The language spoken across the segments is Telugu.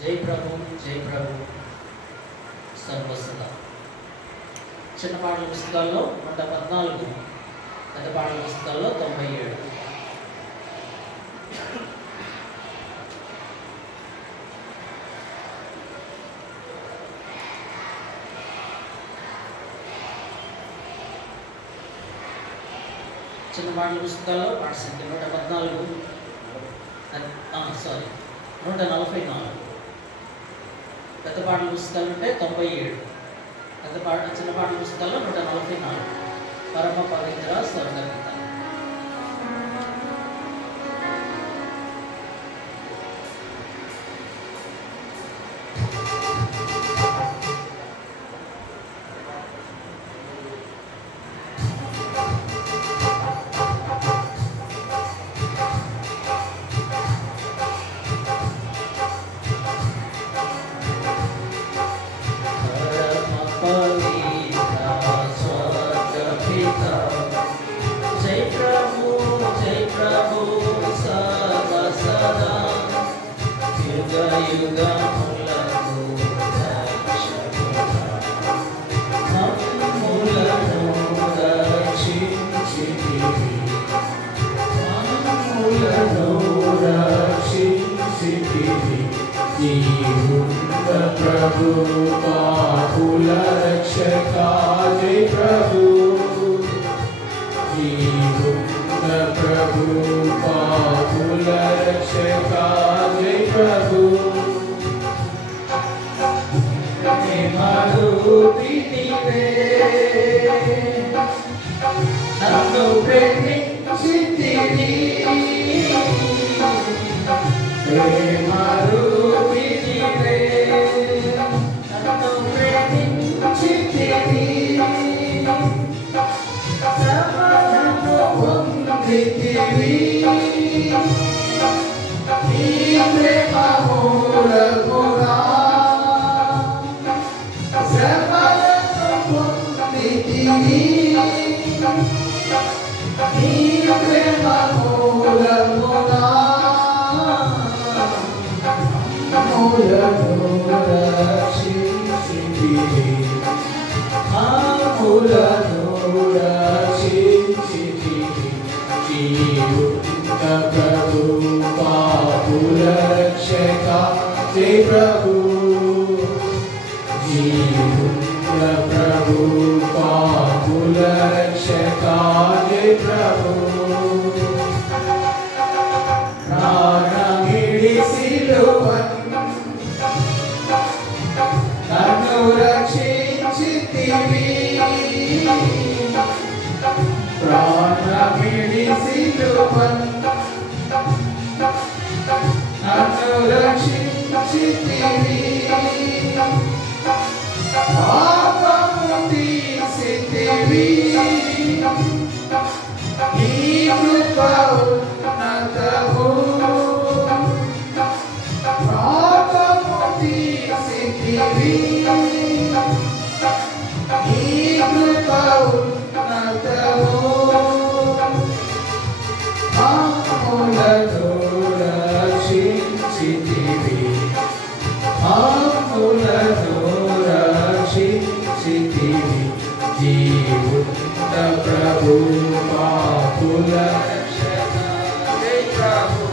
జై ప్రభు సర్వసదా. చిన్న పాటల పుస్తకాల్లో 114, పెద్ద పాటల పుస్తకాల్లో 97. చిన్న పాటల పుస్తకాల్లో పాట సంఖ్య 114, 144. పెద్ద పాటల పుస్తకాలు ఉంటే 97. చిన్న పాటల పుస్తకాల్లో 144. పరమ పవిత్ర స్వర్గగీత. प्रभु पापुल रक्षका जय प्रभु जीवन प्रभु पापुल रक्षका जय प्रभु मरुपीनिवे नन्नु प्रेमिंचितिवी मरुपीनिवे प्रभु पापुल रक्षका जय प्रभु जीवन प्रभु पापुल रक्षका जय प्रभु प्राणमिडिसिलुवनु नन्नु रक्षिंचितिवी प्राणमिडिसिलुवनु नन्नु रक्षिंचितिवी पापము తీసితివి నీ కృప ఉన్నతము పాపము తీసితివి నీ కృప ఉన్నతము ఆములను రక్షించితివి ఆములను రక్షించితివి జీవున్న ప్రభు పాపుల రక్షక జై ప్రభు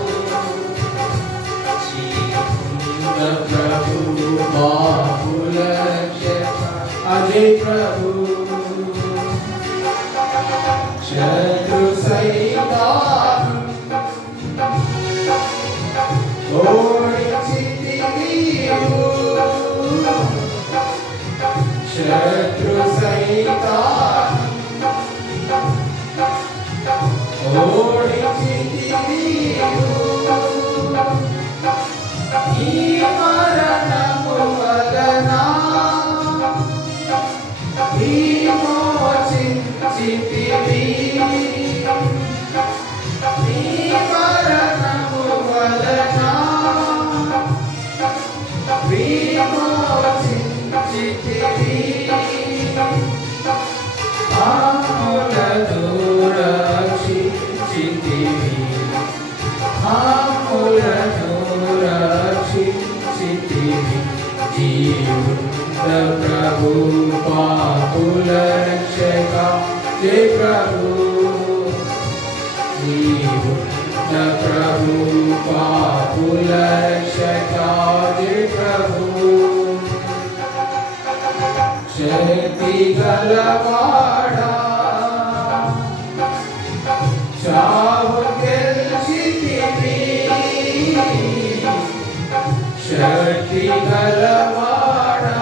జీవున్న ప్రభు పాపుల రక్షక అజయ్ ప్రభు శత్రు సైతాను ఓడించితివి శత్రు సైతాను ఓడించితివి ఈ మరణము వలన విమోచించితివి ఈ మరణము వలన విమోచించితివి ఆములను రక్షించితివి ఆములను రక్షించితివి जीवुन्द प्रभु पापुल रक्षका जय प्रभु जीवुन्द प्रभु पापुल रक्षका जय प्रभु शक्ति गलवाड़ा चाहु गेल्चितिवी शक्ति गलवाड़ा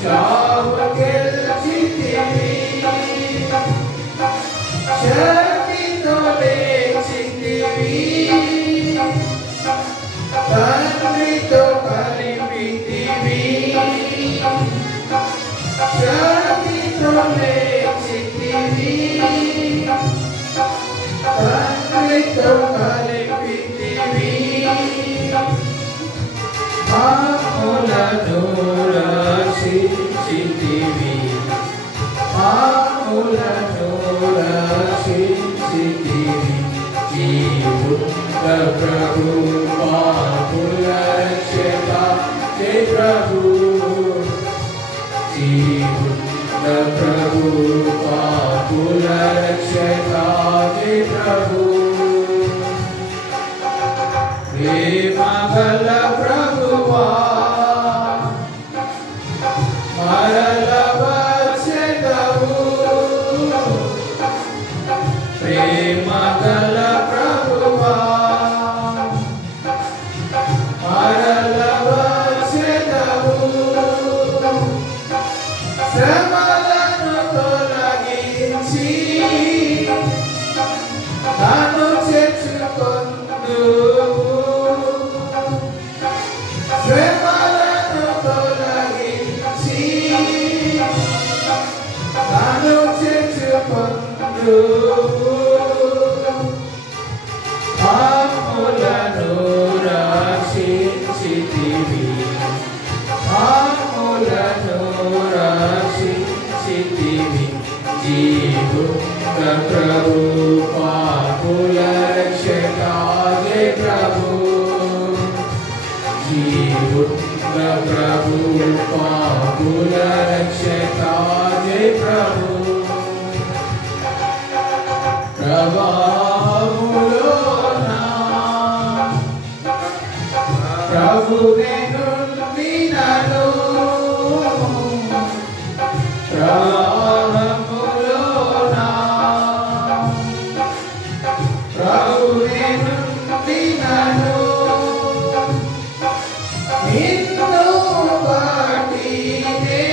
चाहु गेल्चितिवी शक्ति तो लेचितिवी तन्वी तो कलिपितिवी शक्ति तो लेचितिवी तन्वी तो कलिपितिवी आमुलनु रक्षितिवी आमुलनु रक्षितिवी जीवुन्द प्रभु पापुल रक्षका जय प्रभु जीवुन्द प्रभु पापुल रक्षका जय प्रभु प्रेम गल प्रभुवा मरल वचनवु प्रेम गल प्रभुवा मरल वचनवु श्रमలను తొలగించి నన్ను చేర్చుకొందువు శ్రమలను తొలగించి నన్ను చేర్చుకొందువు పాపులను రక్షించితివి పాపులను రక్షించితివి జీవుంద ప్రభు పాపుల రక్షకా జయ ప్రభు జీవుంద ప్రభు పాపుల రక్షకా జయ ప్రభు ప్రభాములోనా ప్రభునే నుండినను ప్రభాములోనా ప్రభునే నుండినను నిన్ను బట్టినే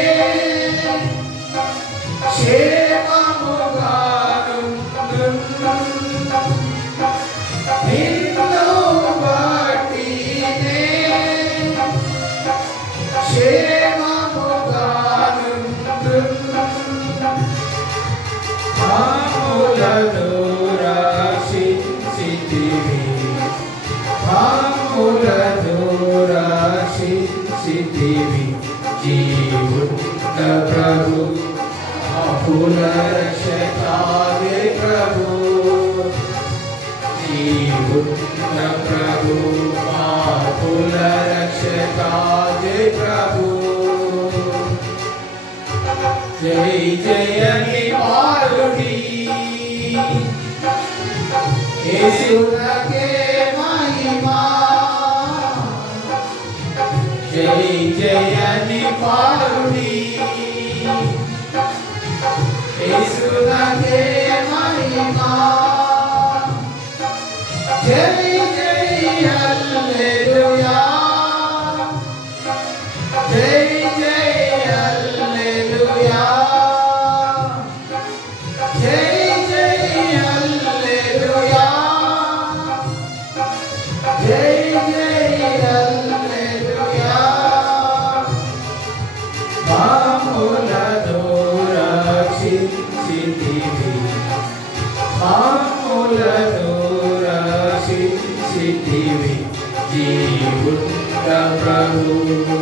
క్షేమముగానుండును నిన్ను బట్టినే క్షేమముగానుండును పాపులను రక్షించితివి పాపులను రక్షించితివి జీవుంద ప్రభు పాపుల రక్షకా జయ ప్రభు జీవుంద ప్రభు పాపుల రక్షకా జయ ప్రభు జై జయ నిపాలుడి యేసునకే మహిమా జై జయ నిపాలుడి యేసునకే మహిమా జై జై హల్లెలూయా జై జై హల్లెలూయా జై జై హల్లెలూయా జై జై హల్లెలూయా పాపులను రక్షించితివి పాపులను రక్షించితివి జీవుంద ప్రభు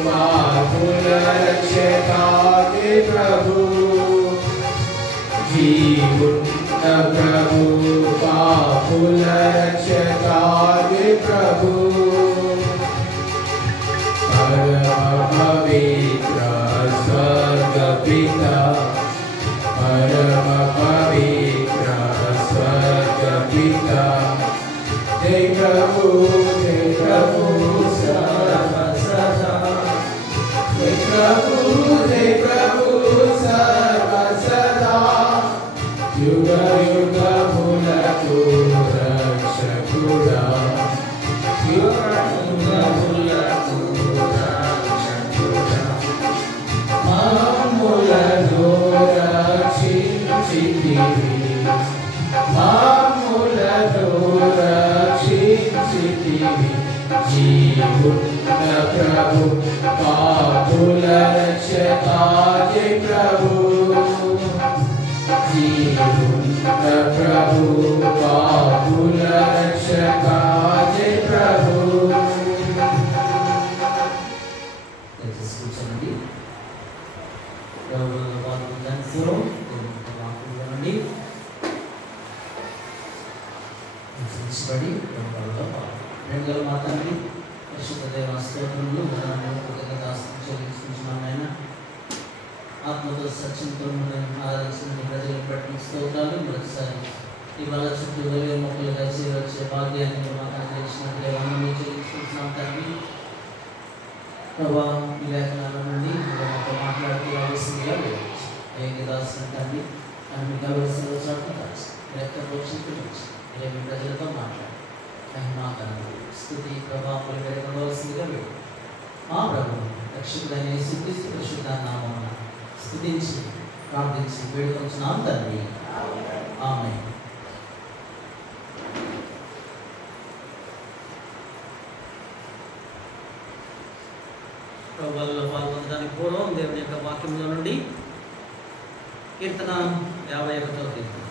పాపుల రక్షకా జయ ప్రభు జీవుంద ప్రభు పాపుల పాపుల రక్షకా దే ప్రభు पिता परम पवित्र स्वर्ग पिता हे प्रभु सर्वसदा हे प्रभु सर्वसदा युग युग मुलतु रक्षकुड़ा युग युग मुलतु रक्षकुड़ा मामुलनु रक्षितिवि मामुलनु रक्षितिवि जीवुन्न प्रभु पापुल रक्षता जय प्रभु जीवुन्न प्रभु पापुल रक्षता जय प्रभु కూర్చోండి. ప్రభువులో పాల్గొనడానికి పూర్వం వాక్యంలోనండి ప్రభువులో రెండులో మాత్రమే పరిశుద్ధ దేవ స్తోత్రములు చెల్లించుకుంటున్నాం. ఆయన ఆత్మతో సత్యంతో ఆరాధించిన ప్రజలు పట్టిన స్తోత్రాలు మరొకసారి ఇవాళ చుట్టూ ఉదయం మొక్కలుగా చేరొచ్చే భాగ్యాన్ని మాకు అందించినట్లే వందనములు చెల్లించుకుంటున్నాం తండ్రి. ప్రభా ఈ లేఖనాల నుండి మాతో మాట్లాడుతూ ఆలస్యంగా ఏమి రాసిన తండ్రి అన్ని కావలసిన లెక్క పోషించవచ్చు మీ ప్రజలతో మాట్లాడి మహిమాకరణ స్తుతి ప్రభావాలు వెలువడవలసిందిగా మా ప్రభు రక్షకుడైన యేసుక్రీస్తు పరిశుద్ధ నామమున స్తుతించి ప్రార్థించి వేడుకొంచున్నాం తండ్రి. ఆమేన్. ప్రభువులో పాల్గొనడానికి పూర్వం దేవుని యొక్క వాక్యంలో నుండి కీర్తన 51వ కీర్తన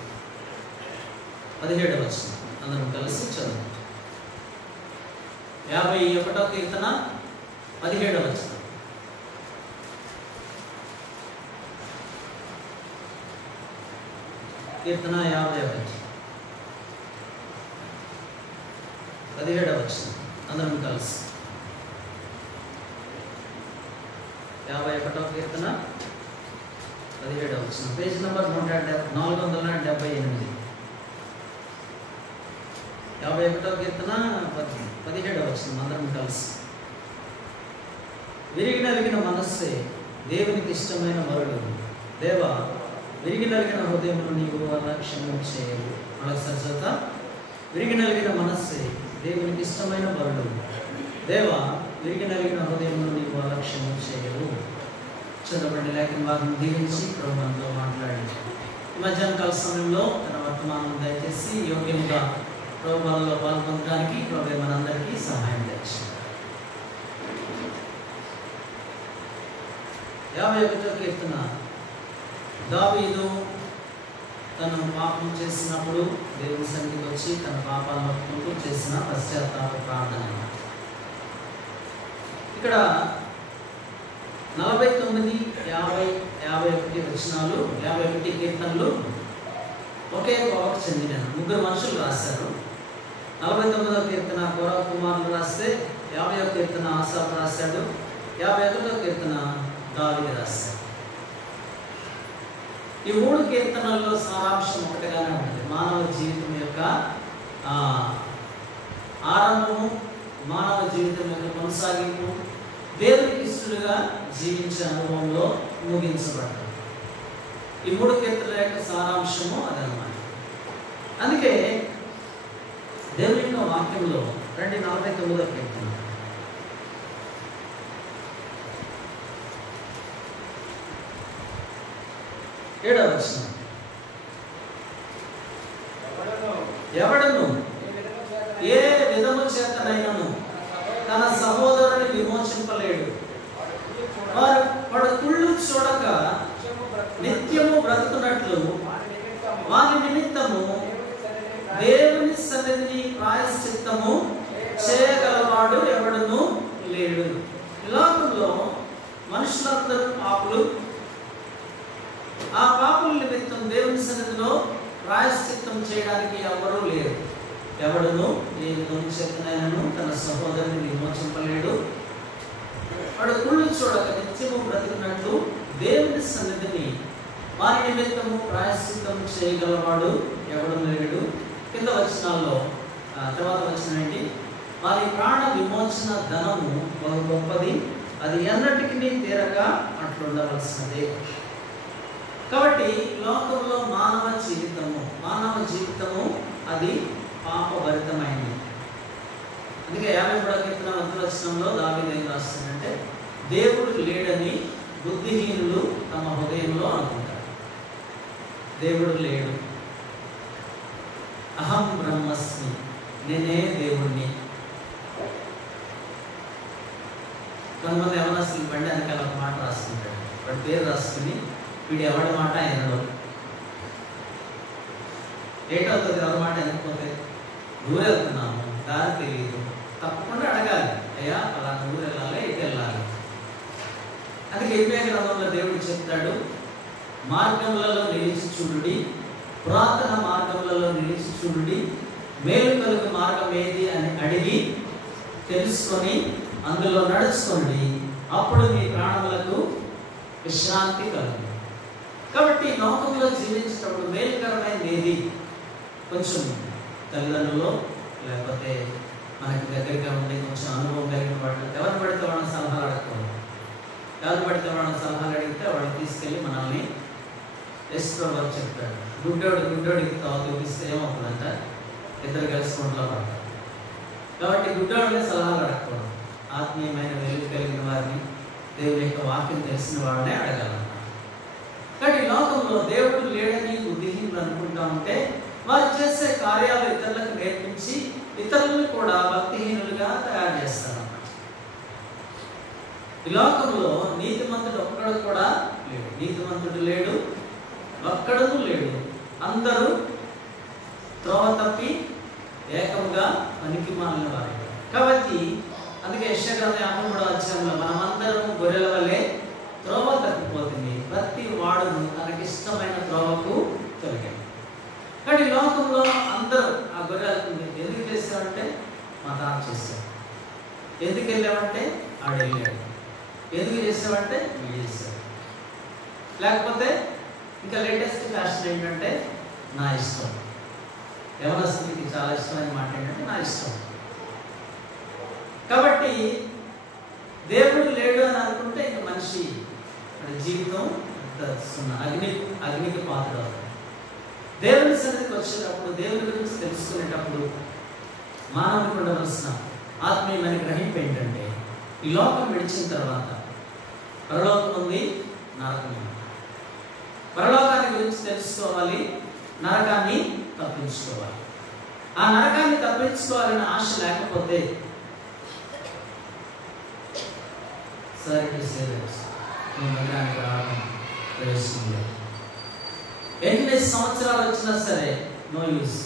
17వ వచనం అందరం కలిసి చదువు. 51వ కీర్తన 17వ వచనం. కీర్తన 51 17వ వచనం అందరం కలిసి. 51వ కీర్తన 17వ వచనం. Page number 478. 51వ కీర్తన 17వ వచనం అందరం కలిసి. విరిగి నలిగిన మనస్సే దేవునికి ఇష్టమైన వరుడు, దేవా విరిగి నలిగిన హృదయమును నీవు అలక్ష్యం చేయవు. మరొకసారి చదువుతా. విరిగి నలిగిన మనస్సే దేవునికి ఇష్టమైన వరుడు, దేవా విరిగి నలిగిన హృదయమును నీవు అలక్ష్యం చేయవు. చదవండి లేఖన భాగం దీవించి ప్రభువుతో మాట్లాడి ఈ మధ్యాహ్న కాల సమయంలో తన వర్తమానం దయచేసి యోగ్యంగా ప్రభువులో పాల్గొనడానికి ప్రభు మనందరికీ సహాయం తెచ్చింది. 51వ కీర్తన. దావీదు తను పాపం చేసినప్పుడు దేవుని సన్నిధికి వచ్చి తన పాపాలను ఒప్పుకుంటూ చేసిన పశ్చాత్తాప ప్రార్థన. ఇక్కడ 49, 50, 51 వచనాలు 51 కీర్తనలు ఒకే కోవకు చెందిన ముగ్గురు మనుషులు రాశారు. 49వ కీర్తన కోరహ కుమారులు రాస్తే, 50వ కీర్తన ఆసాఫు రాశాడు, 51వ కీర్తన దావీదు రాశాడు. ఈ మూడు కీర్తనల్లో సారాంశం ఒకటిగానే ఉంటుంది. మానవ జీవితం యొక్క ఆరంభము, మానవ జీవితం యొక్క కొనసాగింపు, దేవునికి ఇష్టలుగా జీవించే అనుభవంలో ముగించబడ్డారు. ఈ మూడు కీర్తనల యొక్క సారాంశము అదనమాట. అందుకే దేవుని యొక్క వాక్యంలో 49వ కీర్తన 7వ వచనం. ఎవడను ఏ విధము చేతనైనను తన సహోదరుని విమోచింపలేడు. వాడు కుళ్ళు చూడక నిత్యము బ్రతుకున్నట్లు వాని నిమిత్తము దేవుని సన్నిధిని ప్రాయశ్చిత్తము చేయగలవాడు ఎవడును లేడు. లోకంలో మనుషులందరూ పాపులు. ఆ పాపుల నిమిత్తం దేవుని సన్నిధిలో ప్రాయశ్చిత్తం చేయడానికి ఎవరూ లేరు. ఎవడును ఏ విధము చేతనైనను తన సహోదరుని విమోచింపలేడు. వాడు కుళ్ళు చూడక నిత్యము బ్రతికినట్లు దేవుని సన్నిధిని వారి నిమిత్తము ప్రాయశ్చిత్తం చేయగలవాడు ఎవడు లేడు. కింద వచనాల్లో తర్వాత వచనం ఏంటి? వారి ప్రాణ విమోచన ధనము బహు గొప్పది, అది ఎన్నటికీ తీరక అట్లుండవలసినదే. కాబట్టి లోకంలో మానవ జీవితము అది పాపభరితమైనది. అందుకే 53వ కీర్తన 1వ వచనంలో దావీదు ఏం రాస్తుందంటే, దేవుడు లేడని బుద్ధిహీనులు తమ హృదయంలో అనుకుంటారు. దేవుడు లేడు. అహం బ్రహ్మస్మి, నేనే దేవుణ్ణి. కొంతమంది యవనస్తులు బండి వెనకాల ఒక మాట రాసుకుంటాడు, వాడి పేరు రాసుకుని వీడు ఎవడి మాట వినడు. ఏటవుతుంది ఎవరి మాట వినకపోతే? ఊరు వెళ్తున్నాము, దారి తెలియదు, తప్పకుండా అడగాలి, అయ్యా అలాంటి ఊరు వెళ్ళాలి, ఇటు వెళ్ళాలి. అందుకే ఇర్మీయా గ్రంథంలో దేవుడు చెప్తాడు, మార్గములలో నిలిచి చూడుడి, పురాతన మార్గములలో నిలిచి చూడుడి, మేలు కలుగు మార్గం ఏది అని అడిగి తెలుసుకొని అందులో నడుచుకోండి, అప్పుడు మీ ప్రాణములకు విశ్రాంతి కలుగు. కాబట్టి లోకంలో జీవించేటప్పుడు మేలుకరమైనది ఏది? కొంచెం తల్లిదండ్రులు లేకపోతే మనకి దగ్గరగా ఉండి కొంచెం అనుభవం కలిగిన వాళ్ళు ఎవరు పడితే వాళ్ళని సలహాలు అడగకూడదు. ఎవరు పడితే వాళ్ళని సలహాలు అడిగితే వాళ్ళు తీసుకెళ్ళి మనల్ని వారు చెప్తాడు, గుడ్డోడికి తావు చూపిస్తే ఏమవుతుందంట, ఇద్దరు కలిసి కొండలో పడతారు. కాబట్టి గుడ్డోడిని సలహాలు అడగకూడదు. ఆత్మీయమైన వెలుగు కలిగిన వారిని, దేవుని యొక్క వాక్యం తెలిసిన వాళ్ళనే అడగాలన్నమాట. కాబట్టి లోకంలో దేవుడు లేడని బుద్ధిహీనులు అనుకుంటా ఉంటే వారు చేసే కార్యాలు ఇతరులకు నేర్పించి ఇతరులను కూడా భక్తిహీనులుగా తయారు చేస్తారన్నమాట. ఈ లోకంలో నీతిమంతుడు ఒక్కడు కూడా లేడు. నీతిమంతుడు లేడు, ఒక్కడూ లేడు. అందరూ త్రోవ తప్పి ఏకంగా పనికి మాలిన వారు. కాబట్టి అందుకే యెషయా గ్రంథం 53వ అధ్యాయంలో మనమందరం గొర్రెల వలె త్రోవ తప్పిపోతుంది, ప్రతి వాడును తనకిష్టమైన త్రోవకు తొలగాడు. కానీ లోకంలో అందరూ ఆ గొర్రెలు ఎందుకు చేస్తామంటే మా తాత చేస్తాడు, ఎందుకు వెళ్ళామంటే ఆడు వెళ్ళాడు, ఎందుకు చేసామంటే వీడు చేశాడు. లేకపోతే ఇంకా లేటెస్ట్ ఫ్యాషన్ ఏంటంటే నా ఇష్టం. యవనస్తుడికి చాలా ఇష్టమైన మాట ఏంటంటే నా ఇష్టం. కాబట్టి దేవుడు లేడు అని అనుకుంటే ఇంక మనిషి జీవితం అగ్నికి పాత్ర అవుతుంది. దేవుని సన్నిధికి వచ్చేటప్పుడు, దేవుని గురించి తెలుసుకునేటప్పుడు మానవునికి ఉండవలసిన ఆత్మీయమైన గ్రహింపు ఏంటంటే, ఈ లోకం విడిచిన తర్వాత పరలోకం ఉంది, నరకం ఉంది. పరలోకాన్ని గురించి తెలుసుకోవాలి, నరకాన్ని తప్పించుకోవాలి. ఆ నరకాన్ని తప్పించుకోవాలనే ఆశ లేకపోతే నరకానికి రావడం ప్రవేశం లేదు. ఎన్ని సంవత్సరాలు వచ్చినా సరే నో యూస్,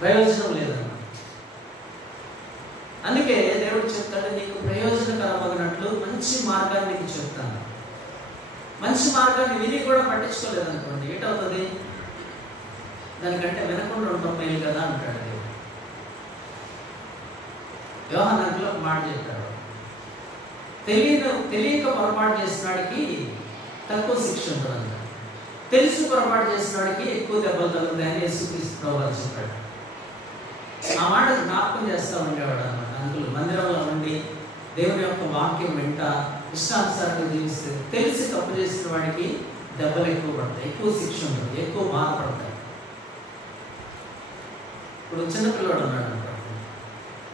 ప్రయోజనం లేదన్నమాట. అందుకే దేవుడు చెప్తాడు, నీకు ప్రయోజనకరమగినట్లు మంచి మార్గాన్ని నీకు చెప్తాను. మంచి మార్గాన్ని విని కూడా పట్టించుకోలేదనుకోండి, ఏటవుతుంది? దానికంటే వినకుండా ఉండటం మేలు కదా అంటాడు దేవుడు. యోహానులో ఒక మాట చెప్పాడు, తెలియక పొరపాటు చేసిన వాడికి తక్కువ శిక్ష ఉంటుందంట, తెలిసి పొరపాటు చేసిన వాడికి ఎక్కువ దెబ్బలు తగులుతాయని యేసుక్రీస్తు ప్రభువు చెప్పాడు. ఆ మాట జ్ఞాపకం చేస్తూ ఉండేవాడు అన్నమాట. అందులో మందిరంలో ఉండి దేవుని యొక్క వాక్యం వెంట ఇష్టానుసారంగా జీవిస్తే తెలిసి తప్పు చేసిన వాడికి దెబ్బలు ఎక్కువ పడతాయి, ఎక్కువ శిక్ష ఉంటుంది, ఎక్కువ బాధపడతాయి. ఇప్పుడు చిన్నపిల్లవాడు ఉన్నాడు అనుకోండి,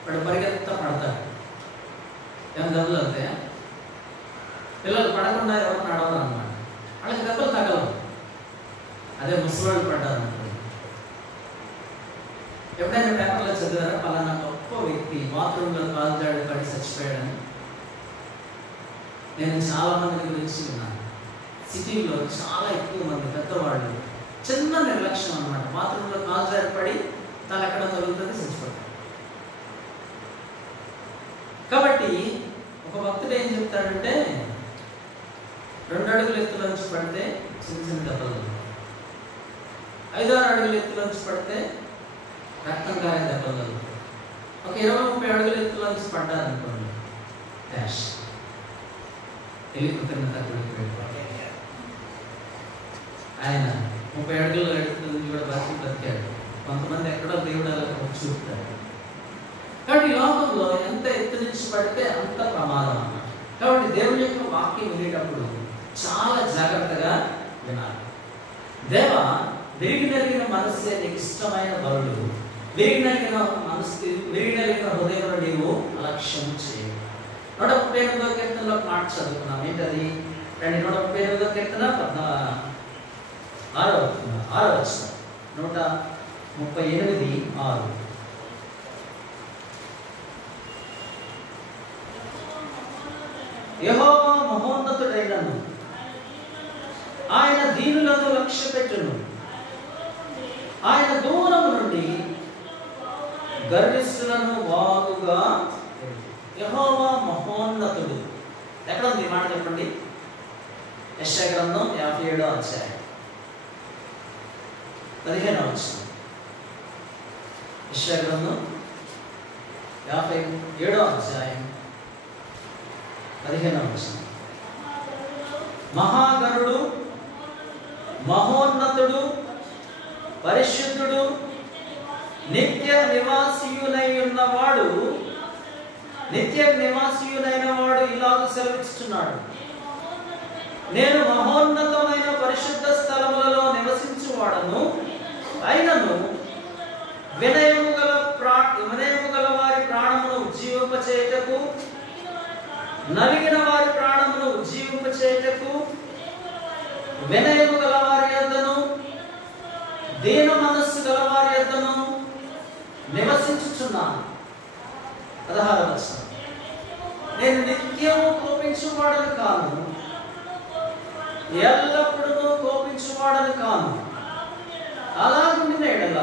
వాడు పరిగెత్తా పడతాడు, ఏమైనా దెబ్బలు అవుతాయా? పిల్లలు పడకుండా ఎవరు నడవరు అన్నమాట, వాళ్ళకి దెబ్బలు తగలవు. అదే ముసలివాళ్ళు పడ్డారు అనుకోండి, ఎప్పుడైనా పేపర్లో చదివారా పలానా గొప్ప వ్యక్తి బాత్రూంలో కాల్చాడు పడి చచ్చిపోయాడని? నేను చాలా మంది గురించి విన్నాను. సిటీలో చాలా ఎక్కువ మంది పెద్దవాళ్ళు చిన్న నిర్లక్ష్యం అన్నమాట, బాత్రూంలో కాల్చాడు పడి తల ఎక్కడ తగులుతుంది, చచ్చిపోతాడు. కాబట్టి ఒక భక్తుడు ఏం చెప్తాడంటే, 2 అడుగుల ఎత్తులోంచి పడితే చిన్న చిన్న దెబ్బలు, 5-6 అడుగుల ఎత్తులోంచి పడితే రక్తం కారే దెబ్బలు, ఒక 20-30 అడుగుల ఎత్తులోంచి పడ్డారనుకోండి డాష్. వెళ్ళి కృతజ్ఞతలు. ఆయన 30 అడుగుల ఎడుతుల నుంచి కూడా బతికాడు. కొంతమంది ఎక్కడో దేవుడు అలా చూపుతాడు. కాబట్టి లోకంలో ఎంత ఎత్తు నుంచి పడితే అంత ప్రమాదం అన్నమాట. కాబట్టి దేవుని యొక్క వాక్యం వినేటప్పుడు చాలా జాగ్రత్తగా వినాలి. దేవ, విరిగి నలిగిన మనస్సే నీకు ఇష్టమైన బలుడు, విరిగి నలిగిన హృదయంలో నీవు అలక్ష్యం చేయవు. 138వ కీర్తనలో మాట చదువుకున్నాం. ఏంటది? 138వ కీర్తన 6వ వచనం. 138:6. యెహోవా మహోన్నతుడైనను, ఆయన దీనులను లక్ష్యపెట్టును, ఆయన దూరము నుండి గర్విష్ఠులను బాగుగా. యెహోవా మహోన్నతుడు. ఎక్కడ ఉంది మాట చెప్పండి? యెషయా గ్రంథం 57వ అధ్యాయం 15వ వచనం. యెషయా గ్రంథం 57వ అధ్యాయం 15వ వచనం. మహాగణుడు, మహోన్నతుడు, పరిశుద్ధుడు, నిత్య నివాసియునై ఉన్నవాడు, నిత్య నివాసియునైన వాడు ఇలాగ సెలవిస్తున్నాడు: నేను మహోన్నతమైన పరిశుద్ధ స్థలములలో నివసించువాడను, అయినను వినయము గల వారి ప్రాణమును ఉజ్జీవింపచేయుటకు, నలిగిన వారి ప్రాణమును ఉజ్జీవింపచేయుటకు, వినయము గల వారి యొద్దను, దీన మనస్సు గల వారి యొద్దను నివసించుచున్నాను. 16వ వచనం. నేను నిత్యము కోపించువాడను కాను, ఎల్లప్పుడూ కోపించువాడను కాను. అలాగుండిన ఎడల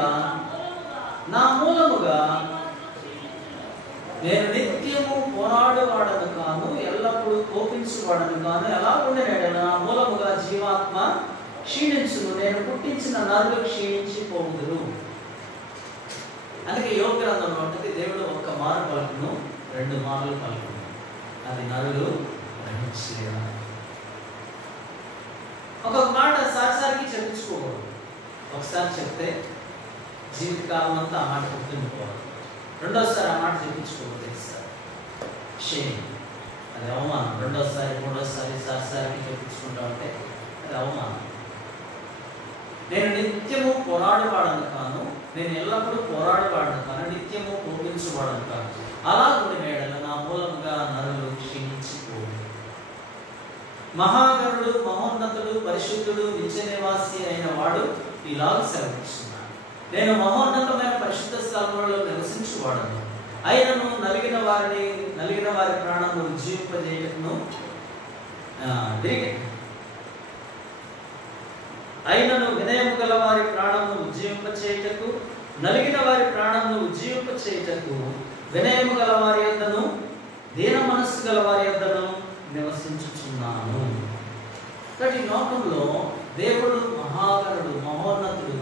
నా మూలముగా నేను నిత్యము పోరాడువాడను కాను, ఎల్లప్పుడూ కోపించువాడను కాను. అలాగుండిన ఎడల నా మూలముగా జీవాత్మ క్షీణించును, నేను పుట్టించిన నరులు క్షీణించిపోవుదురు. అందుకే యోగ గ్రంథంలో ఉంటుంది, దేవుడు ఒక్క మారు పలుకును, 2 మార్లు పలుకును, అది నరులు గ్రహించలేరు. ఒక్కొక్క మాట సారిసారికి చెప్పించుకోకూడదు. ఒకసారి చెప్తే జీవితకాలం అంతా ఆ మాట గుర్తుండిపోవాలి. రెండోసారి ఆ మాట చెప్పించుకోకూడదు. షేమ్, అది అవమానం. రెండోసారి, మూడోసారి, సారిసారికి చెప్పించుకుంటా ఉంటే అది అవమానం. నేను నిత్యము పోరాడువాడను కాను, నేను ఎల్లప్పుడూ పోరాడువాడను కాను, నిత్యము కోపించువాడను కాను. అలా కొన్ని మేడల నా మూలముగా నరులు క్షీణించిపోవు. మహాగణుడు, మహోన్నతుడు, పరిశుద్ధుడు, నిత్య నివాసి అయిన వాడు ఇలాగ సెలవిస్తున్నాడు: నేను మహోన్నతమైన పరిశుద్ధ స్థలంలో నివసించువాడను, అయినను నలిగిన వారి ప్రాణమును ఉజ్జీవింపజేయుటకును, అయినను వినయము గల వారి ప్రాణమును ఉజ్జీవింపచేయుటకు, నలిగిన వారి ప్రాణమును ఉజ్జీవింపచేయుటకు, వినయము గల వారి యొద్దను, దీన మనస్సు గల వారి యొద్దను నివసించుచున్నాను. కాబట్టి లోకంలో దేవుడు మహాగణుడు, మహోన్నతుడు,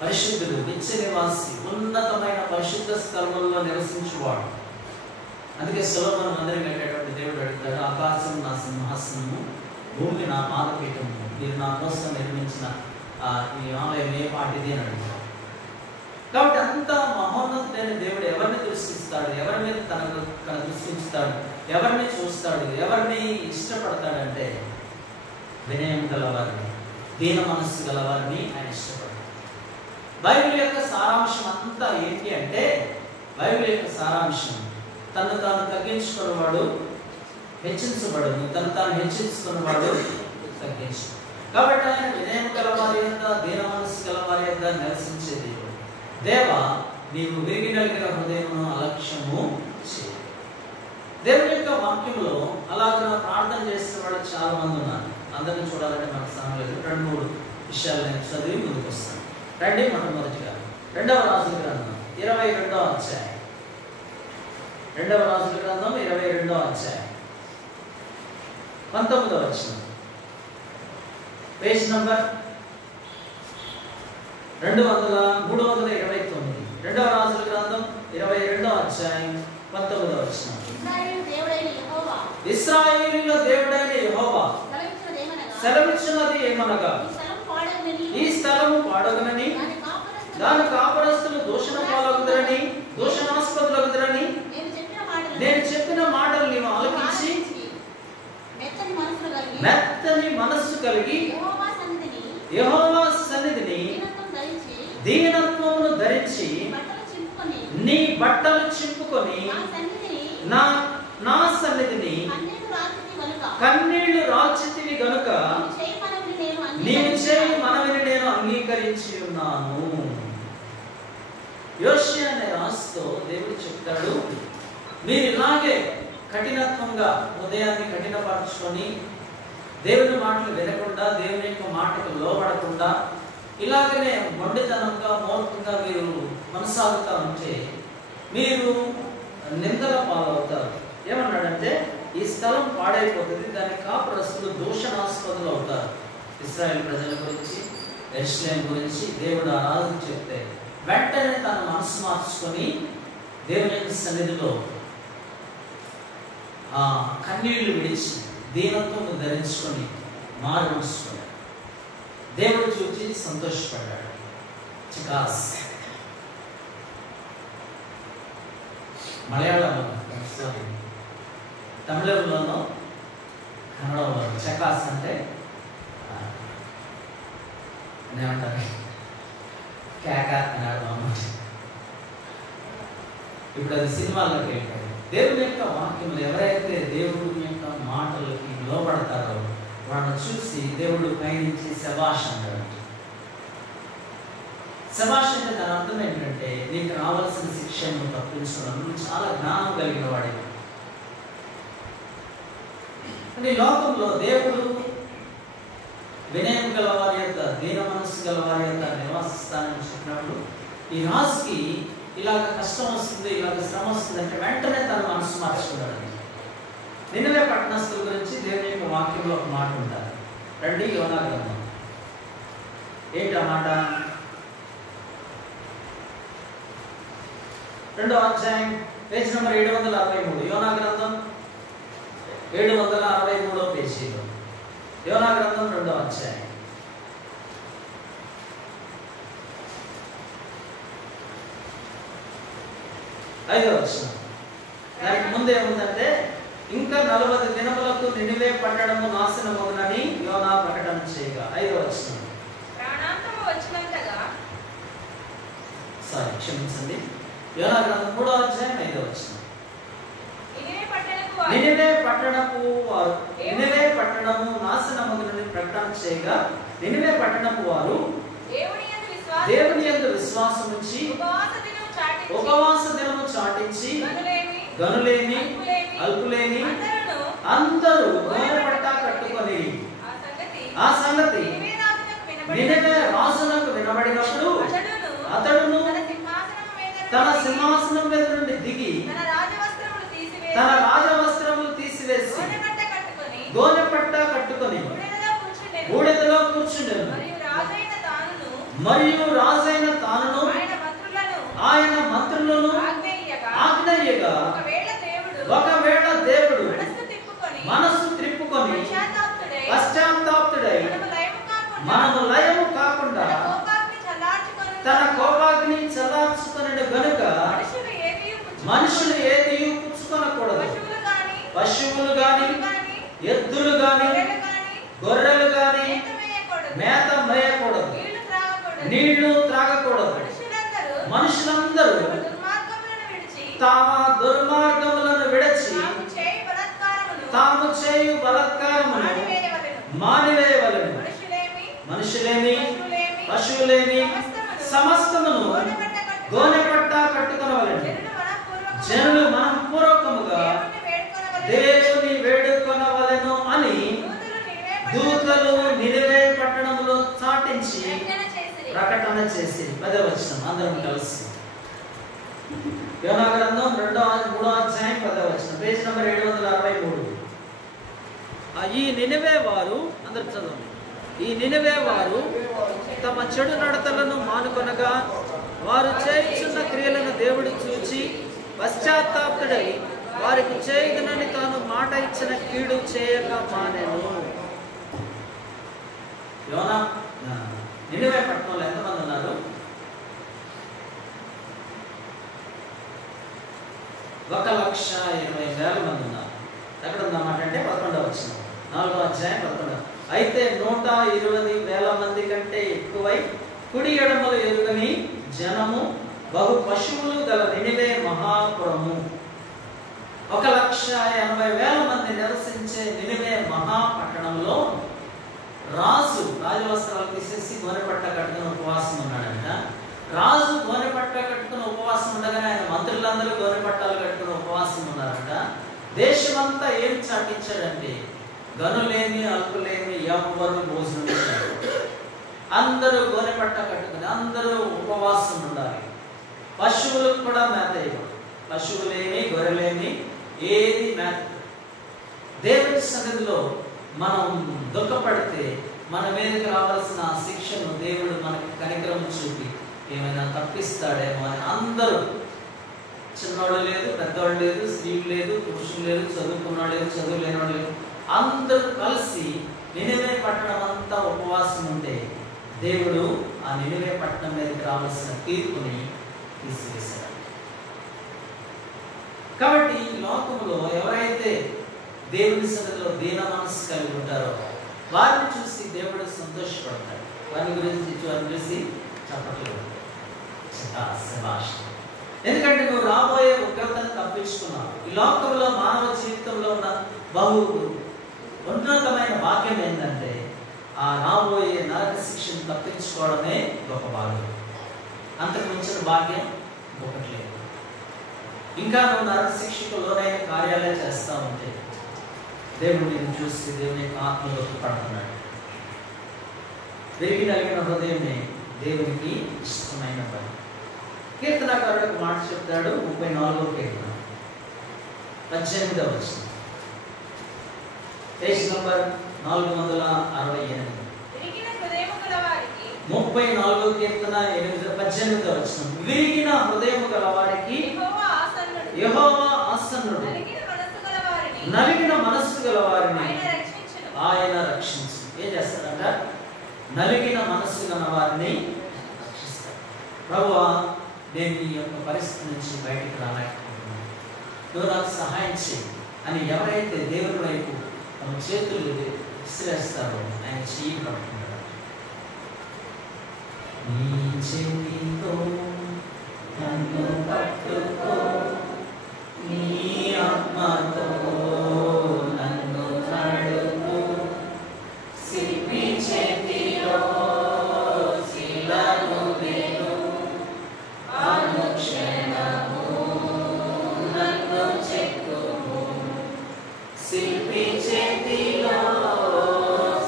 పరిశుద్ధుడు, నిత్య నివాసి, ఉన్నతమైన పరిశుద్ధ స్థలములలో నివసించువాడు. అందుకే సొలొమోను మందిరం కట్టేటప్పుడు దేవుడు అడుగుతాడు: ఆకాశం నా సింహాసనము, భూమి నా పాదపీఠము, మీరు నా కోసం నిర్మించిన ఈ ఆలయం ఏ పాటిది అని అడుగుతాడు. కాబట్టి అంత మహోన్నతుడైన దేవుడు ఎవరిని దృష్టిస్తాడు, ఎవరి మీద తన దృష్టిస్తాడు, ఎవరిని చూస్తాడు, ఎవరిని ఇష్టపడతాడంటే వినయం గలవారిని, దీన మనస్సు గలవారిని ఆయన ఇష్టపడతాడు. బైబిల్ యొక్క సారాంశం అంతా ఏంటి అంటే, బైబిల్ యొక్క సారాంశం తను తాను తగ్గించుకున్నవాడు హెచ్చించబడను, తను తాను హెచ్చించుకున్నవాడు తగ్గించు. కాబట్టి ఆయన వినయం గలవారి యొక్క, దీన మనస్సు గలవారి యొక్క నివసించే దేవుడు. దేవ, నీవు విరిగి నలిగిన హృదయమును అలక్ష్యము చేయి. దేవుని యొక్క వాక్యంలో అలాగా ప్రార్థన చేసిన వాళ్ళు చాలా మంది ఉన్నారు. అందరినీ చూడాలంటే మనకు సమయం లేదు. 2-3 విషయాలు నేను చదివి ముందుకు వస్తాను. రండి. మొట్టమొదటిగా 2వ రాజుల గ్రంథం 22వ అధ్యాయం. 2వ రాజుల గ్రంథం 22వ అధ్యాయం 19వ వచనం. Page number 329. 2వ రాజుల గ్రంథం 22వ అధ్యాయం 19వ వచనం. ఇశ్రాయేలు దేవుడైన యెహోవా ఇశ్రాయేలీయుల దేవుడైన యెహోవా సెలవిచ్చినది ఏమనగా ఈ స్థలము పాడగునని దాని కాపురస్తులు దూషణ పాలగుదరని దూషణాస్పదులగుదరని నేను చెప్పిన మాటలు నీవు ఆలకించి మెత్తని మనస్సు కలిగి యెహోవా సన్నిధిని దీనత్వమును ధరించి నీ బట్టలు చింపుకొని నా సన్నిధిని కన్నీళ్లు రాల్చితివి గనుక నీవు చేయి మనవిని నేను అంగీకరించి ఉన్నాను. యోషియా అనే రాజుతో దేవుడు చెప్తాడు, మీరు ఇలాగే కఠినత్వంగా హృదయాన్ని కఠినపరచుకొని దేవుని మాటలు వినకుండా దేవుని యొక్క మాటకు లోబడకుండా ఇలాగనే మొండితనంగా మూర్ఖంగా మీరు కొనసాగుతూ ఉంటే మీరు నిందల పాలవుతారు. ఏమన్నాడంటే ఈ స్థలం పాడైపోతుంది, దాని కాపురస్తులు దూషణాస్పదులు అవుతారు. ఇశ్రాయేల్ ప్రజల గురించి యెరూషలేము గురించి దేవుడు ఆ రాజు చెప్తే వెంటనే తన మనసు మార్చుకొని దేవుని సన్నిధిలో ఆ కన్నీళ్లు విడిచి దీనత్వం ధరించుకొని మారు ఉంచుకున్నాడు. దేవుడు చూచి సంతోషపడ్డాడు. చికాస్ మలయాళంలో తమిళంలోనూ కన్నడంలో చకాస్ అంటే ఏమంటారు కేక అన్నాడు అన్నమాట. ఇప్పుడు అది సినిమాల్లోకి వెళ్ళిపోయింది. దేవుని యొక్క వాక్యములు ఎవరైతే దేవుని యొక్క మాటలకి లోపడతారో వాళ్ళని చూసి దేవుడు పైనుంచి శబాష్ అంటాడు. శబాష్ అంటే దాని అర్థం ఏంటంటే నీకు రావాల్సిన శిక్షను తప్పించడం, నువ్వు చాలా జ్ఞానం కలిగిన వాడి. అంటే లోకంలో దేవుడు వినయం గలవారి యొక్క దీన మనస్సు గలవారి యొక్క నివాసిస్తానని చెప్పినప్పుడు ఈ రాజుకి ఇలాగ కష్టం వస్తుంది, ఇలాగ శ్రమ వస్తుంది అంటే వెంటనే తన మనసు మార్చుకున్నాడు. నిన్నవే పట్టణస్థుల గురించి దేవుని యొక్క వాక్యంలో ఒక మాట ఉంటారు. రండి యోనా గ్రంథం. ఏంటి ఆ మాట? 2వ అధ్యాయం పేజ్ నెంబర్ 763. యోనా గ్రంథం 763వ పేజీలో యోనా గ్రంథం 2వ అధ్యాయం. ఐదవ వచనం. దానికి ముందు ఏముందంటే ఇంకా 40 దినములకు నినివే పట్టణము నాశనమగునని యోనా ప్రకటన చేయగా. 5వ వచనం. ప్రాణాంతము వచ్చినంతగా క్షమించండి. యోనా గ్రంథం 3వ అధ్యాయం 5వ వచనం. నినివే పట్టణము నాశనమగునని ప్రకటన చేయగా నినివే పట్టణపు వారు దేవుని యందు విశ్వాసం ఉంచి ఉపవాస దినము చాటించి గనులేమి అల్పులేమి అందరూ గోనెపట్ట కట్టుకొని ఆ సంగతి నినివే రాజునకు వినబడినప్పుడు అతడును తన సింహాసనం మీద నుండి దిగి తన రాజవస్త్రములు తీసివేసి గోనెపట్ట కట్టుకొని బూడిదలో కూర్చుండెను. మరియు రాజైన తానును ఆయన మంత్రులను ఆజ్ఞయ్యగా ఒకవేళ దేవుడు మనస్సు త్రిప్పుకొని పశ్చాత్తాప్తుడై మనము లయము కాకుండా తన కోపాగ్ని చల్లార్చుకునే గనుక మనుషులు ఏది పుచ్చుకొనకూడదు. పశువులు గాని ఎద్దులు గాని గొర్రెలు గాని మేత మేయకూడదు, నీళ్లు త్రాగకూడదు. మనుషులందరూ తమ దుర్మార్గములను విడిచి తాము చేయు బలాత్కారమును మానివేయవలెను. మనుషులేమి పశువులేమి సమస్తమును గోనెపట్ట కట్టుకొనవలెను. జనులు మనఃపూర్వకముగా దేవుని వేడుకొనవలెను అని దూతలు నినివే పట్టణంలో చాటించి ప్రకటన చేసి. 10వ వచనం అందరం కలిసి యోనా గ్రంథం 3వ అధ్యాయం 10వ వచనం పేజ్ నెంబర్ 763. ఈ నినివే వారు అందరూ చదవండి. ఈ నినివే వారు తమ చెడు నడతలను మానుకొనగా వారు చేయుచున్న క్రియలను దేవుడు చూచి పశ్చాత్తాప్తుడై వారికి చేయదునని తాను మాట ఇచ్చిన కీడు చేయక మానెను. యోనా నినివే పట్టణంలో ఎంతమంది ఉన్నారు? 1,20,000 మంది ఉన్నారు. ఎక్కడ ఉందన్నమాట అంటే 11వ వచనం, 4వ అధ్యాయం 11. అయితే 120,000 మంది కంటే ఎక్కువై కుడి ఎడమలు ఎరుగని జనము బహు పశువులు గల నినివే మహాపురము, 1,80,000 మంది నివసించే నినివే మహాపట్టణంలో రాజు రాజవస్త్రాలు తీసేసి గోనెపట్ట కట్టుకుని ఉపవాసం ఉన్నాడంట. రాజు గోనెపట్ట కట్టుకుని ఉపవాసం ఉండగానే ఆయన మంత్రులందరూ గోనెపట్టాలు కట్టుకుని ఉపవాసం ఉన్నారంట. దేశమంతా ఏం చాటించాడంటే గనులేమి అల్పులేమి ఎవ్వరు భోజనం చేశారు. అందరూ గోనెపట్ట కట్టుకుని అందరూ ఉపవాసం ఉండాలి. పశువులకు కూడా మేత ఇవ్వడు. పశువులేమి గొర్రెలేమి ఏది మేత. దేవుని సన్నిధిలో మనం దుఃఖపడితే మన మీదకి రావాల్సిన శిక్షను దేవుడు మనకి కనికరం చూపి ఏమైనా తప్పిస్తాడేమో అని అందరూ, చిన్నవాళ్ళు లేదు, పెద్దవాళ్ళు లేదు, స్త్రీలు లేదు, పురుషులు లేదు, చదువుకున్నాడు లేదు, చదువు లేనివాడు లేదు, అందరూ కలిసి నినివే పట్టణం అంతా ఉపవాసం ఉంటే దేవుడు ఆ నినివే పట్టణం మీదకి రావాల్సిన తీర్పుని తీసివేశాడు. కాబట్టి ఈ లోకంలో ఎవరైతే దేవుని సన్నిధిలో దీన మనసు కలిగి ఉంటారో వారిని చూసి దేవుడు సంతోషపడతాడు. వారి గురించి చూసి చెప్పట్లేదు. ఎందుకంటే నువ్వు రాబోయే ఉగ్రతను తప్పించుకున్నావు. ఈ లోకంలో మానవ జీవితంలో ఉన్న బహు ఉన్నతమైన భాగ్యం ఏంటంటే ఆ రాబోయే నరక శిక్షను తప్పించుకోవడమే గొప్ప భాగ్యం. అంతకు మించిన భాగ్యం ఒకటి లేదు. ఇంకా నువ్వు నరక శిక్షకు లోనైన కార్యాలే చేస్తా ఉంటే దేవుడు నేను చూసి దేవుని యొక్క ఆత్మలో పడుతున్నాడు. విరిగి నలిగిన హృదయమే దేవునికి ఇష్టమైన పని. కీర్తనకారుడు ఒక మాట చెప్తాడు. 34వ కీర్తన 18వ వచనం, పేజ్ నంబర్ 468. 34వ కీర్తన 18వ వచనం. విరిగిన హృదయము గల వారికి యెహోవా ఆసన్నుడు, నలిగిన మనస్సు గల వారిని ఆయన రక్షించు. ఏం చేస్తాడంట? నలిగిన మనస్సు గల వారిని రక్షిస్తాడు. ప్రభువా, నేను ఈ యొక్క పరిస్థితి నుంచి బయటికి రాలేకపోతున్నాను, నువ్వు నాకు సహాయం చేయి అని ఎవరైతే దేవుని వైపు తమ చేతులు విసిరేస్తారో ఆయన చెయ్యి పట్టుకుంటాడు. నీ చేతితో నన్ను పట్టుకో, నీ ఆత్మతో నన్ను నడుపు, శిల్పి చేతిలో శిలను నేను, అనుక్షణము నన్ను చెక్కుము, శిల్పి చేతిలో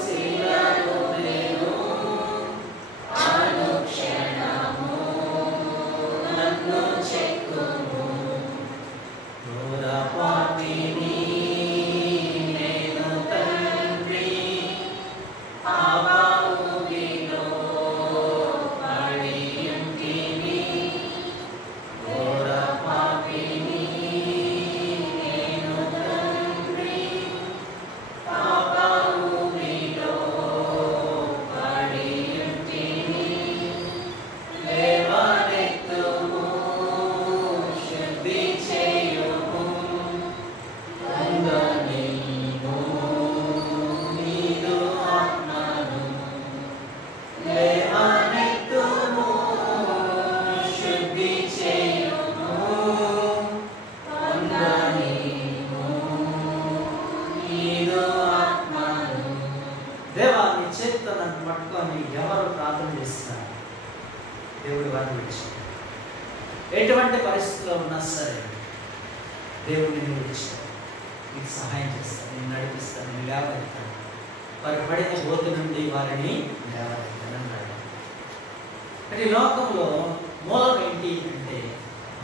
శిలను నేను, అనుక్షణము నన్ను చెక్కుము. పాపిని నేను తండ్రి, పాపములో పడి ఉంటిని, ఘోర పాపిని నేను తండ్రి, పాపములో పడి ఉంటిని, లేవనెత్తుము, శుద్ధి చేయుము, పొందనీను నీదు ఆత్మను, లేవనెత్తుము, శుద్ధి చేయుము, పొందనీను నీదు ఆత్మను. దేవా, నీ చేతితో నన్ను పట్టుకొని ఎవరు ప్రార్థన చేస్తారు? దేవుడు వారిని విడిచాడు. ఎటువంటి పరిస్థితిలో ఉన్నా సరే దేవుడు నిన్ను విడిచాడు. నీకు సహాయం చేస్తాను, నేను నడిపిస్తాను, నేను లేవనెత్తాను, వారి పడిన బోధ నుండి వారిని లేవనెత్తాను అన్నాడు. అంటే ఈ లోకంలో మూలం ఏంటి అంటే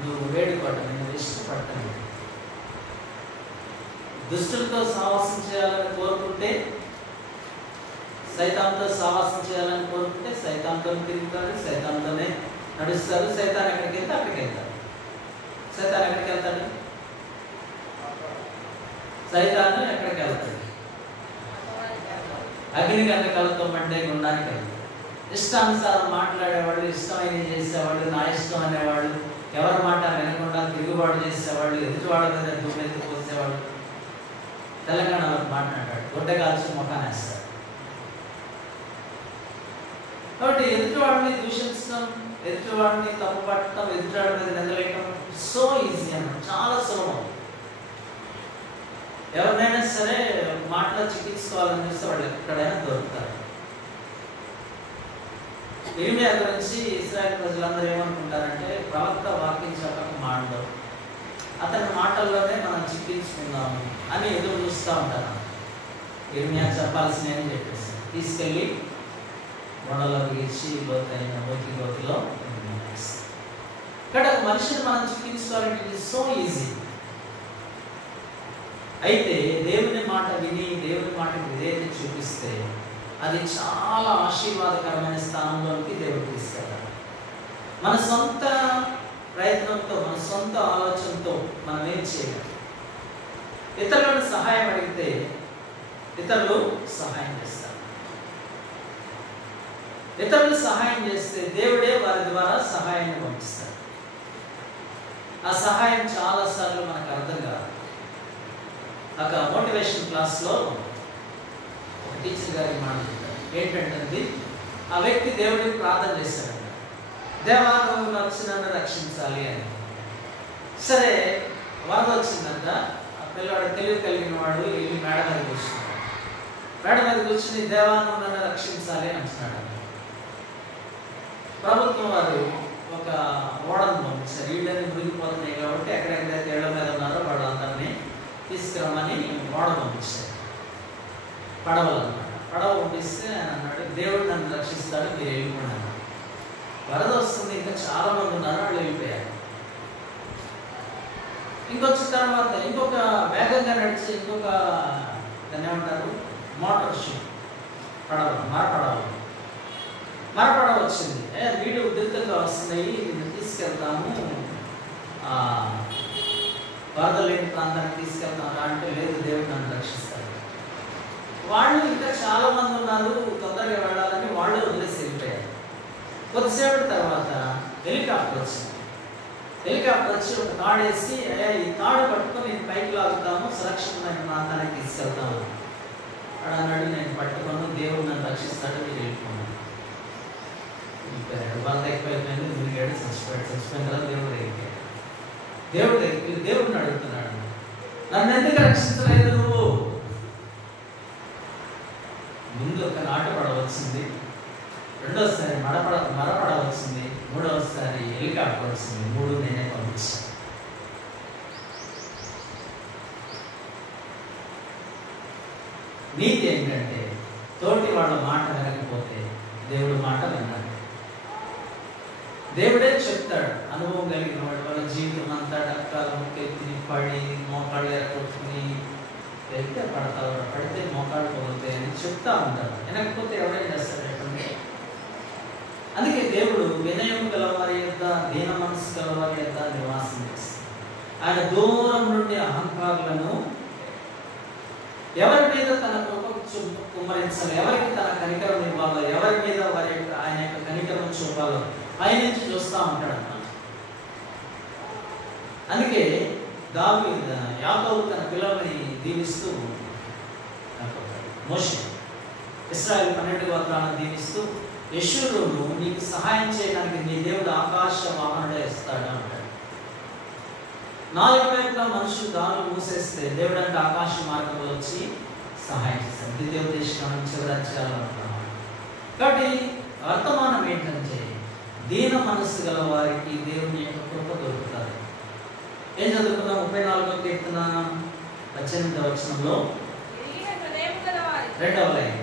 నువ్వు వేడుకోవటం, నువ్వు ఇష్టపడటం. దుష్టులతో సావాసం చేయాలని కోరుకుంటే, సైతాన్తో సావాసం చేయాలని కోరుకుంటే సైతాన్తో తిరుగుతారు, సైతాన్తోనే నడుస్తారు. సైతాన్ ఎక్కడికి వెళ్తే అక్కడికి వెళ్తారు. సైతాన్ ఎక్కడికి వెళ్తాడు? సైతాను ఎక్కడికి వెళ్తాడు? అగ్ని గంధకాలతో మండే గుండానికి వెళ్తాడు. ఇష్టానుసారం మాట్లాడేవాళ్ళు, ఇష్టమైన చేసేవాళ్ళు, నా ఇష్టం అనేవాళ్ళు, ఎవరి మాట వినకుండా తిరుగుబాటు చేసేవాళ్ళు, ఎదుటివాళ్ళ మీద దుమ్మెత్తి పోసేవాళ్ళు. తెలంగాణలో మాట్లాడాడు, గుడ్డ కాల్చి మొఖాన్ని వేస్తాడు. కాబట్టి ఎదుటివాడిని దూషించడం, ఎదుటివాడిని తప్పు పట్టడం, ఎదుటివాడి మీద నిందలేయడం సో ఈజీ అన్నమాట, చాలా సులభం. ఎవరినైనా సరే మాటలో చికిత్సుకోవాలని చూస్తే వాళ్ళు ఎక్కడైనా దొరుకుతారు. ఇర్మియా గురించి ఇశ్రాయేల్ ప్రజలందరూ ఏమనుకుంటారంటే, ప్రవక్త వాక్యం చెప్పక మాండవు, అతని మాటల్లోనే మనం చిక్కించుకుందాము అని ఎదురు చూస్తూ ఉంటారు. ఇర్మియా చెప్పాల్సిన ఏం చెప్పేసి తీసుకెళ్ళి గొడవలో గీర్చి లోతైన గోతిలో ఇక్కడ ఒక మనిషిని మనం చిక్కించుకోవాలంటే ఇట్ ఇస్ సో ఈజీ. అయితే దేవుని మాట విని దేవుని మాటకి విధేయత చూపిస్తే అది చాలా ఆశీర్వాదకరమైన స్థానంలోకి దేవుడు తీసుకెళ్తాడు. మన సొంత ప్రయత్నంతో, మన సొంత ఆలోచనతో మనం ఏం చేయలేం. ఇతరులను సహాయం అడిగితే ఇతరులు సహాయం చేస్తారు. ఇతరులు సహాయం చేస్తే దేవుడే వారి ద్వారా సహాయాన్ని పంపిస్తాడు. ఆ సహాయం చాలాసార్లు మనకు అర్థం కాదు. ఒక మోటివేషన్ క్లాస్లో ఒక టీచర్ గారికి మాట్లాడతారు. ఏంటంటే ఆ వ్యక్తి దేవుడికి ప్రార్థన చేశాడు, దేవా నువ్వు నన్ను రక్షించాలి అని. సరే వరద వచ్చిందంట. ఆ పిల్లవాడు తెలివి కలిగిన వాడు వెళ్ళి మేడ మీద కూర్చున్నాడు. మేడ మీద కూర్చుని దేవా నువ్వు నన్ను రక్షించాలి అంటున్నాడు. ప్రభుత్వం వారు ఒక ఓడను పంపించారు. వీళ్ళని మునిగిపోతున్నాయి కాబట్టి ఎక్కడెక్కడైతే ఏళ్ల మీద ఉన్నారో వాళ్ళందరినీ తీసుకురమ్మని ఓడ పంపించారు. పడవలు అన్నమాట. పడవ పంపిస్తే ఆయన అన్నాడు, దేవుడు నన్ను రక్షిస్తాడు, మీరు వెళ్ళిపోయినారు. వరద వస్తుంది, ఇంకా చాలా మంది ఉన్నారు, వాళ్ళు వెళ్ళిపోయారు. ఇంకొచ్చిన తర్వాత ఇంకొక వేగంగా నడిచి ఇంకొక దాన్ని ఏమంటారు, మోటార్ షిప్ పడవ, మరపడవ వచ్చింది. నీళ్ళు ఉధృతంగా వస్తున్నాయి, దీన్ని తీసుకెళ్తాము, వరద లేని ప్రాంతానికి తీసుకెళ్తాము అంటే, లేదు దేవుడు నన్ను రక్షిస్తాడు. వాళ్ళు ఇంకా చాలా మంది ఉన్నారు, తొందరగా వెళ్ళాలని వాళ్ళు వదిలేసి వెళ్ళిపోయారు. కొద్దిసేపటి తర్వాత హెలికాప్టర్ వచ్చింది. హెలికాప్టర్ వచ్చి ఒక తాడు వేసి, ఈ తాడు పట్టుకొని నేను పైకి లాగుతాము, సురక్షితమైన ప్రాంతానికి తీసుకెళ్తాము అక్కడ అన్నాడు. నేను పట్టుకొని దేవుడు నన్ను రక్షిస్తాడు, మీరు వెళ్ళిపోయాను. వరద ఎక్కువైపోయింది, మునిగాడు, చచ్చిపోయిన తర్వాత దేవుడు వెళ్ళిపోయాడు. దేవుడిని అడుగుతున్నాడు, నన్ను ఎందుకు రక్షించలేదు నువ్వు? ముందు ఒక నాటు పడవ వచ్చింది, రెండోసారి మరపడ వచ్చింది, మూడవసారి హెలికాప్టర్ వచ్చింది, 3 నేనే పంపించాను. నీతి ఏంటంటే, తోటి వాళ్ళ మాట వినకపోతే దేవుడు మాట విన్నాడు. దేవుడే చెప్తాడు. అనుభవం కలిగిన వాడు వాళ్ళ జీవితం అంతా డక్కాలు ముక్కెత్తి పడి మోకాళ్ళు ఎరగొట్టుకుని వెళ్తే పడతావు, పడితే మోకాళ్ళు పోతాయి అని చెప్తా ఉంటారు. వినకపోతే ఎవరైనా చేస్తాడు చెప్పండి. అందుకే దేవుడు వినయం గలవారి యొక్క, దీన మనసు గలవారి యొక్క నివాసం చేస్తాడు. ఆయన దూరం నుండి అహంకారులను, ఎవరి మీద తన కృప కుమ్మరించాలో, ఎవరికి తన కనికరం ఇవ్వాలో, ఎవరి మీద వారి యొక్క ఆయన యొక్క కనికరం చూపాలో ఆయన నుంచి చూస్తూ ఉంటాడు అన్నమాట. అందుకే యాకోబు తన పిల్లల్ని దీవిస్తూ, మోషే ఇశ్రాయేలు 12 గోత్రాలను దీవిస్తూ, యెషూరును నీకు సహాయం చేయడానికి నీ దేవుడు ఆకాశ వాహనుడే ఇస్తాడు అంటాడు. 4 వైపులా మనుషులు దారులు మూసేస్తే దేవుడు అంటే ఆకాశ మార్గంలో వచ్చి సహాయం చేస్తాడు. ద్వితీయోపదేశకాండం చివరి అధ్యాయంలో అంటున్నాడు. కాబట్టి వర్తమానం ఏంటంటే, దీన మనస్సు గల వారికి దేవుని యొక్క కృప దొరుకుతుంది. ఏం చదువుకున్నాం? 34వ కీర్తన 18వ వచనంలో 2వ లైన్,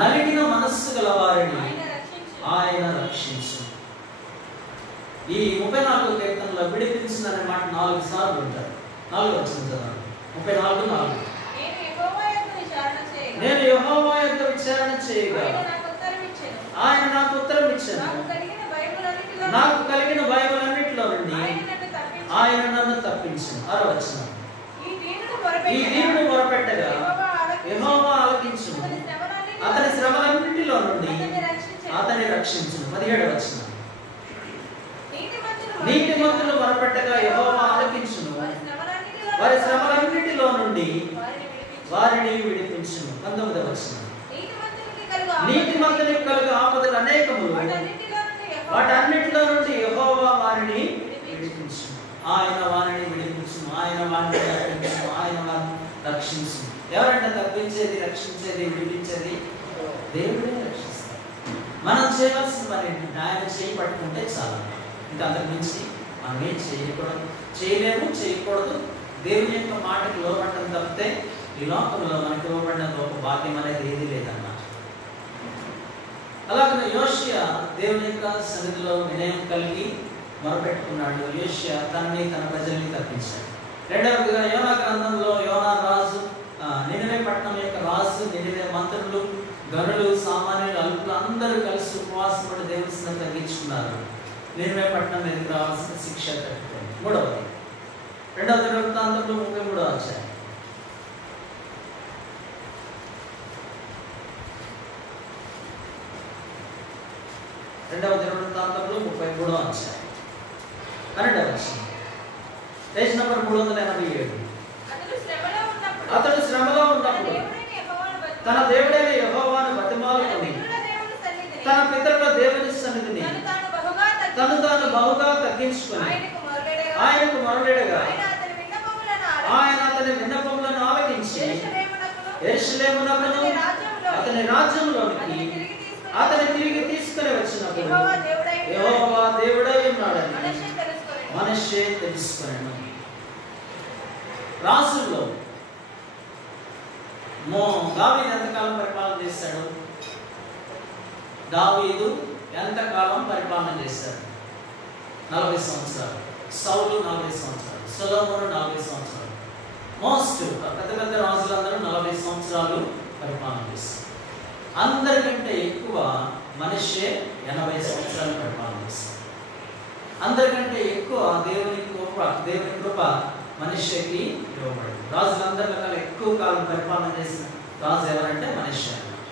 నలిగిన మనస్సు గల వారిని ఆయన రక్షించు. ఈ 34వ కీర్తనలో విడిపించిన అనే మాట 4 సార్లు ఉంటారు. 4వ వచనం చదవండి. 34:4, నేను యెహోవా యొద్ద విచారణ చేయగా ఆయన నాకు ఉత్తరం ఇచ్చాను, నాకు కలిగిన భయములన్నిటిలో నుండి ఆయన నన్ను తప్పించాను. 6వ వచనం, ఈ దీనుడు మొరపెట్టగా యెహోవా ఆలకించును, అతని శ్రమలన్నిటిలో నుండి అతని రక్షించును. 17వ వచనం. నీతిమంతులు మొరపెట్టగా యెహోవా ఆలకించును, వారి శ్రమలన్నిటిలో నుండి వారిని విడిపించును. 19వ వచనం. నీతిమంతునికి కలుగు ఆపదలు అనేకములు, వాటన్నిటిలో నుండి యెహోవా వారిని విడిపించును. ఆయన వారిని విడిపించును, ఆయన వారిని రక్షించును, ఆయన వారిని రక్షించును. ఎవరంటే తప్పించేది, రక్షించేది, విడిపించేది? దేవుడే రక్షిస్తాడు. మనం చేయవలసిన పని ఏంటంటే ఆయన చేయి పట్టుకుంటే చాలా. ఇంకా అంతకు మించి మనం ఏం చేయలేము, చేయకూడదు. దేవుని యొక్క మాటకి లోబడటం తప్పితే ఈ లోకంలో మనకి ఇవ్వబడిన గొప్ప భాగ్యం అనేది ఏది లేదన్నమాట. అలాగే యోషియా దేవుని యొక్క సన్నిధిలో వినయం కలిగి మొరపెట్టుకున్నాడు. యోషియా తనని తన ప్రజల్ని తప్పించాడు. రెండవదిగా యోనా గ్రంథంలో యోనా రాజు, నినివే పట్టణం యొక్క రాజు, నినివే మంత్రులు, గనులు, సామాన్యులు, అల్పులు అందరూ కలిసి ఉపవాసం పడి దేవుని సన్నిధిని తగ్గించుకున్నారు. నినివే పట్టణం మీదకి రావాల్సిన శిక్ష తగ్గిపోయింది. మూడవది 2వ దినవృత్తాంతంలో 33వ అధ్యాయం. 2వ దినవృత్తాంతంలో 33వ అధ్యాయం 12వ వచనం. Page number 387. అతడు శ్రమలో ఉన్నప్పుడు తన దేవుడైన యెహోవాను బతిమాలుకొని తన పితరుల దేవుని సన్నిధిని తను తాను బహుగా తగ్గించుకొని ఆయనకు మొరపెట్టగా ఆయన అతని విన్నపములను ఆలకించి యెరూషలేమునకును అతని రాజ్యంలోనికి అతని తిరిగి తీసుకుని వచ్చినప్పుడు యెహోవా దేవుడై ఉన్నాడని మనష్షే తెలుసుకొనెను. రాజుల్లో దావీదు ఎంతకాలం పరిపాలన చేశాడు? దావీదు ఎంతకాలం పరిపాలన చేశాడు? 40 సంవత్సరాలు. సౌలు 40 సంవత్సరాలు. సొలొమోను 40 సంవత్సరాలు. మోస్ట్ పెద్ద పెద్ద రాజులందరూ 40 సంవత్సరాలు పరిపాలన చేశారు. అందరికంటే ఎక్కువ మనష్షే 80 సంవత్సరాలు పరిపాలన చేశారు. అందరికంటే ఎక్కువ దేవుని కృప మనష్షేకి ఇవ్వబడింది. రాజులందరిలో కన్నా ఎక్కువ కాలం పరిపాలన చేసిన రాజు ఎవరంటే మనష్షే అన్నమాట.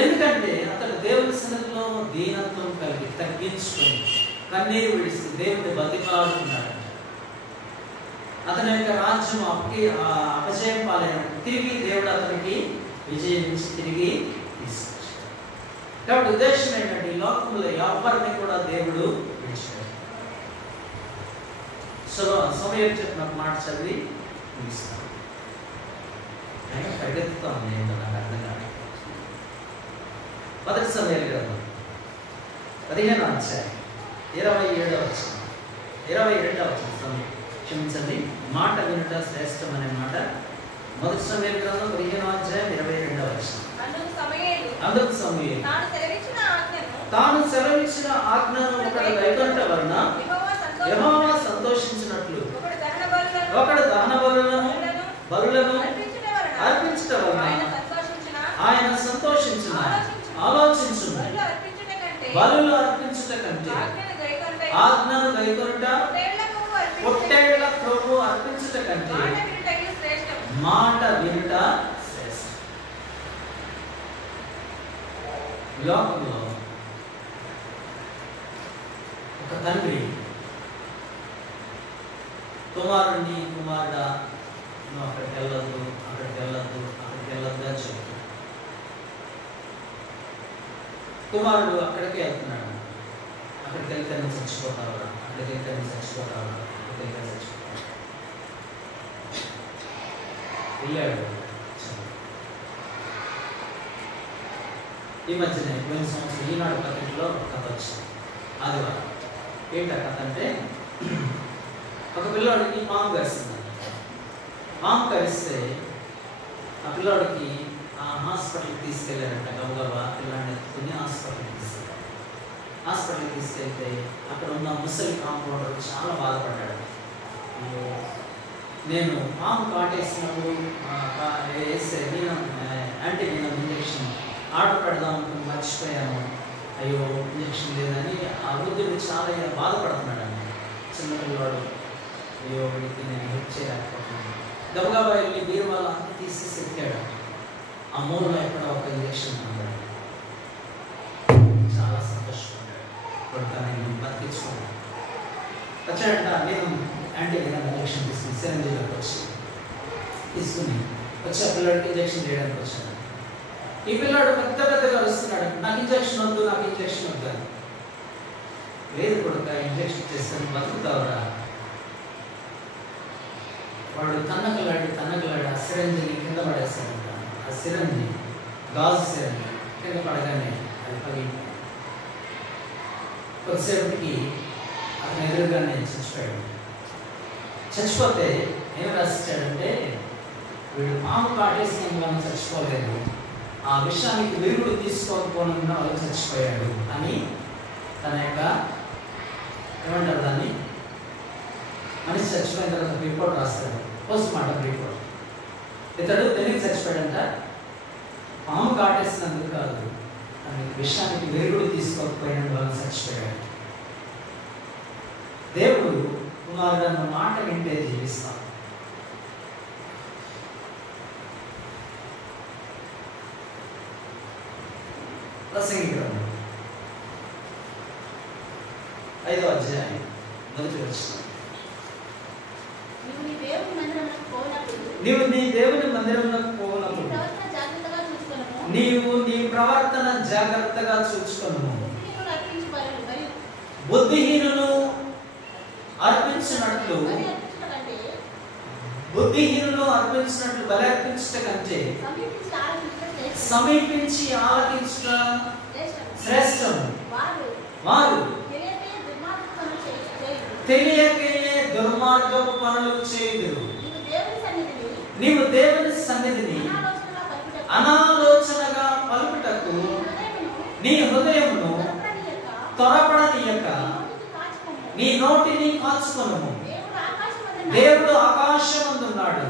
ఎందుకంటే అతడు దేవుని సన్నిధిలో దీనత్వం కలిగి తగ్గించుకొని కన్నీరు విడిస్తూ దేవుని బతిమాలుతున్నాడు. అతని యొక్క రాజ్యం అపజయం పాలైన తిరిగి దేవుడు అతనికి విజయం ఇచ్చి తిరిగి తీసుకొచ్చాడు. కాబట్టి ఉద్దేశం ఏంటంటే ఈ లోకంలో ఎవరిని కూడా దేవుడు విడిచాడు. సమయం చెప్పిన మాట చదివి ముగిస్తాను. పరిగెత్తుతా ఉంది ఏంటో నాకు అర్థం కాదు. 1 సమూయేలు గ్రంథం 15వ అధ్యాయం 27వ వచనం 22వ వచనం. క్షమించండి, మాట వినుట శ్రేష్టం అనే మాట 1 సమూయేలు గ్రంథం 15వ అధ్యాయం 22వ వచనం. అందుకు సమూయేలు తాను సెలవిచ్చిన ఆజ్ఞను ఒకడు గైకొనుట వలన యెహోవా సంతోషించినట్లు ఒకడు దహన బలులను అర్పించడం వలన ఆయన సంతోషించును. ఆలోచించును. బలులు అర్పించుట కంటే ఆజ్ఞను గైకొనుట, పొట్టేళ్ల క్రొవ్వు అర్పించుట కంటే మాట వినుట శ్రేష్టం. లోకంలో ఒక తండ్రి కుమారుడా నువ్వు అక్కడికి వెళ్ళొద్దు అని చెప్తాడు. కుమారుడు అక్కడికి వెళ్తున్నాడు. అక్కడికి వెళ్తే నువ్వు చచ్చిపోతావా, అక్కడికి వెళ్తే నువ్వు చచ్చిపోతావా, అక్కడికి వెళ్తే చచ్చిపోతావు. వెళ్ళాడు. ఈ మధ్యనే పోయిన సంవత్సరం ఈనాడు పత్రికలో కథ వచ్చింది. ఆదివారం ఏంట కథ అంటే, ఒక పిల్లాడికి పాము కరిస్తుంది. పాము కరిస్తే ఆ పిల్లాడికి హాస్పిటల్కి తీసుకెళ్ళారంట. గబగబా పిల్లాడిని ఎత్తుకుని హాస్పిటల్కి తీసుకెళ్తే అక్కడ ఉన్న ముసలి కాంపౌండర్ చాలా బాధపడ్డాడు. నేను పాము కాటేసినప్పుడు వేసే యాంటీవీనమ్ ఇంజెక్షన్ ఆర్డర్ పెడదాం అనుకుని మర్చిపోయాను, అయ్యో ఇంజక్షన్ లేదని ఆ వృద్ధుడు చాలా బాధపడుతున్నాడు అండి. చిన్నపిల్లవాడు, అయ్యో వీడికి నేను హెల్ప్ చేయలేకపోతున్నాను. గబగబా వెళ్ళి బీరువాళ్ళ తీసేసి ఎక్కాడు. ఆ మూలలో ఎక్కడ ఒక ఇంజక్షన్ పొందాడు. చాలా సంతోషపడ్డాడు. కొడుక నేను బతికించుకున్నాను. వచ్చాడంట, నేను యాంటీ వెనల్ ఇంజక్షన్ తీసుకుని సిరంజిలోకి వచ్చి తీసుకుని వచ్చి ఆ పిల్లడికి ఇంజక్షన్ చేయడానికి వచ్చాడు. ఈ పిల్లాడు పెద్దగా వస్తున్నాడు, నాకు ఇంజక్షన్ వద్దు, నాకు ఇంజక్షన్ వద్దు అని. లేదు కొడుక, ఇంజక్షన్ చేస్తాను బతుకుతావురా. వాడు తన్నకలాడి ఆ సిరంజిని కింద పడేస్తాడంట. ఆ సిరంజి గాజు సిరంజి కింద పడగానే అది పగిలి కొద్దిసేపటికి అతను ఎదురుగానే చచ్చిపోయాడు. చచ్చిపోతే ఏం రాసిచ్చాడంటే, వీడు పాము కాటేసినందుకు చచ్చిపోలేదు, ఆ విషయానికి విరుగుడు తీసుకోకపోయినా వాళ్ళు చచ్చిపోయాడు అని తన యొక్క ఏమంటారు దాన్ని, మనిషి చచ్చిపోయిన తర్వాత రిపోర్ట్ రాస్తాడు, పోస్ట్ మార్టం రిపోర్ట్. ఇతడు దేనికి చచ్చిపోయాడంట, పాము కాటేసినందుకు కాదు, అని విషయానికి విరుగుడు తీసుకోకపోయిన వాళ్ళు చచ్చిపోయాడు. దేవుడు కుమారుడన్న మాట వింటే జీవిస్తాం. ప్రసంగి గ్రంథం 5వ అధ్యాయం 1వ వచనం. నీవు నీ దేవుని మందిరమునకు పోనప్పుడు నీవు నీ ప్రవర్తన జాగ్రత్తగా చూచుకొనుము. బుద్ధిహీనులు అర్పించినట్లు బలి అర్పించుట కంటే సమీపించి ఆలకించుట శ్రేష్టం. వారు తెలియకే దుర్మార్గపు పనులు చేయుదురు. నీవు దేవుని సన్నిధిని అనాలోచనగా పలుకుటకు నీ హృదయమును త్వరపడనీయక నీ నోటిని కాచుకొనుము. దేవుడు ఆకాశమందున్నాడు,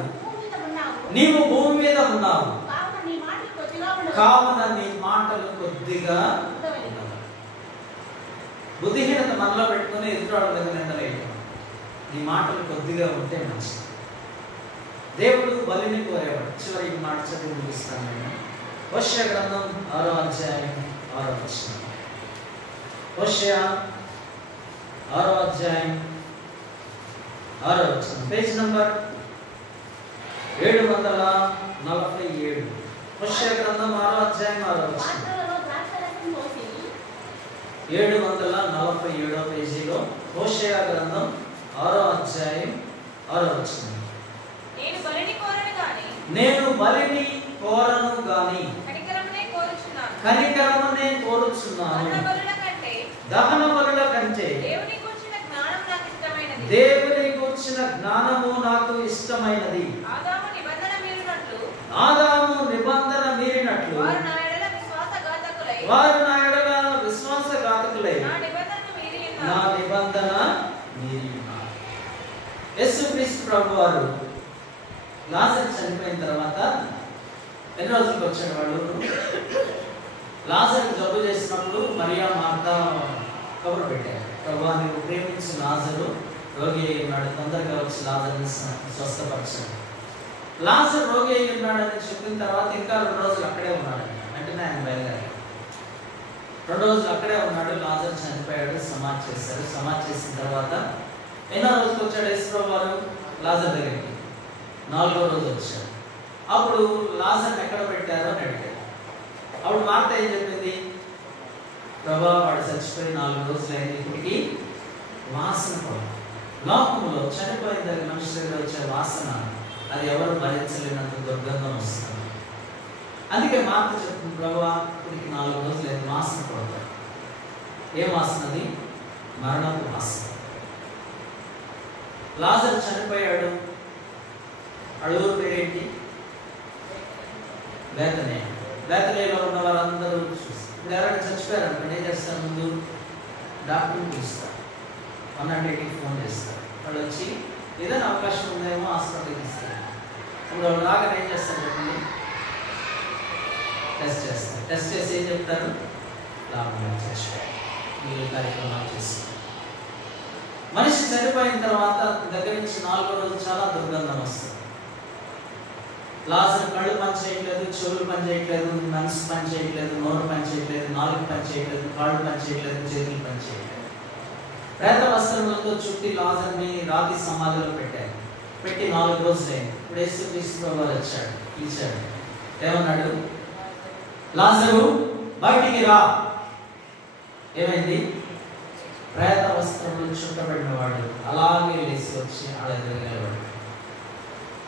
నీవు భూమి మీద ఉన్నావు, కావున నీ మాటలు కొద్దిగా. బుద్ధిహీనత మనలో పెట్టుకుని ఎదురాడు దగ్గర నిందలేదు. నీ మాటలు కొద్దిగా ఉంటే మంచిది. దేవుడు బలిని కోరేవాడు. చివరి ఈ మాట చదివి ముగిస్తాను నేను. హోషేయ గ్రంథం 6వ అధ్యాయం 6వ వచనం. హోషేయ 6వ అధ్యాయం 6వ వచనం, పేజ్ నంబర్ 747. హోషేయ గ్రంథం 6వ అధ్యాయం 6వ వచనం, 747వ పేజీలో హోషేయ గ్రంథం 6వ అధ్యాయం 6వ వచనం. నేను బలిని కోరను గాని కనికరమునే కోరుచున్నాను. దహన బలుల కంటే దేవుని గూర్చిన జ్ఞానము నాకు ఇష్టమైనది. ఆదాము నిబంధన మీరినట్లు వారు నా ఎడల విశ్వాసఘాతకులై నా నిబంధన మీరి ఉన్నారు. యేసుక్రీస్తు ప్రభువారు లాజరు చనిపోయిన తర్వాత ఎన్ని రోజులకు వచ్చాడు వాడు. లాజరు జబ్బు చేసినప్పుడు మరియా మార్త కబురు పెట్టారు, ప్రభువా నీవు ప్రేమించిన లాజరు రోగి అయి ఉన్నాడు, తొందరగా వచ్చి లాజరుని స్వస్థపరచాడు. లాజరు రోగి అయి ఉన్నాడని చెప్పిన తర్వాత ఇంకా 2 రోజులు అక్కడే ఉన్నాడు. వెంటనే ఆయన బయలుదేరాడు. 2 రోజులు అక్కడే ఉన్నాడు. లాజరు చనిపోయాడు, సమాధి చేశారు. సమాధి చేసిన తర్వాత ఎన్నో రోజులకు వచ్చాడు యేసు ప్రభువారు లాజరు దగ్గరికి. 4వ రోజు వచ్చాడు. అప్పుడు లాజరుని ఎక్కడ పెట్టారో అని అడిగాడు. అప్పుడు మార్త ఏం చెప్పింది, ప్రభా వాడు చచ్చిపోయి 4 రోజులైంది, ఇప్పటికి వాసన పడదు. లోకంలో చనిపోయిన దగ్గర మనిషి దగ్గర వచ్చే వాసన అది ఎవరు భరించలేనంత దుర్గంధం వస్తుంది. అందుకే మార్త చెప్తుంది, ప్రభా ఇప్పటికి 4 రోజులైంది, వాసన పడతాడు. ఏం వాసన అది? మరణపు వాసన. లాజరు చనిపోయాడు. అడుగు పేరేంటి? బేతనే. బేతనేలో ఉన్న వారందరూ చూసి ఇప్పుడు ఎవరైనా చచ్చిపోయారనుకోండి ఏం చేస్తారు, ముందు డాక్టర్ని పిలుస్తారు, 180కి ఫోన్ చేస్తారు. వాళ్ళు వచ్చి ఏదైనా అవకాశం ఉందేమో హాస్పిటల్కి ఇస్తారు. ఇప్పుడు వాళ్ళు రాగానే ఏం చేస్తారు చెప్పండి, టెస్ట్ చేస్తారు. టెస్ట్ చేసి ఏం చెప్తారు, లాభంగా చచ్చిపోయారు. వీళ్ళు కార్యక్రమాలు చేస్తారు. మనిషి చనిపోయిన తర్వాత దగ్గర నుంచి 4వ రోజు చాలా దుర్గంధం వస్తుంది. లాజరు కళ్ళు పని చేయట్లేదు, చెవులు పని చేయట్లేదు, మనసు పని చేయట్లేదు, నోరు పని చేయట్లేదు, నాలుగు పని చేయట్లేదు, కాళ్ళు పని చేయట్లేదు, చేతులు పని చేయట్లేదు. ప్రేత వస్త్రములతో చుట్టి లాజర్ని రాతి సమాధిలో పెట్టారు. పెట్టి 4 రోజులైంది. ఇప్పుడు యేసుక్రీస్తు ప్రభువు వచ్చాడు, పిలిచాడు. ఏమన్నాడు? లాజరు బయటికి రా. ఏమైంది? ప్రేత వస్త్రములు చుట్టబడిన వాడు అలాగే లేచి వచ్చి ఆడ ఎదురు నిలబడి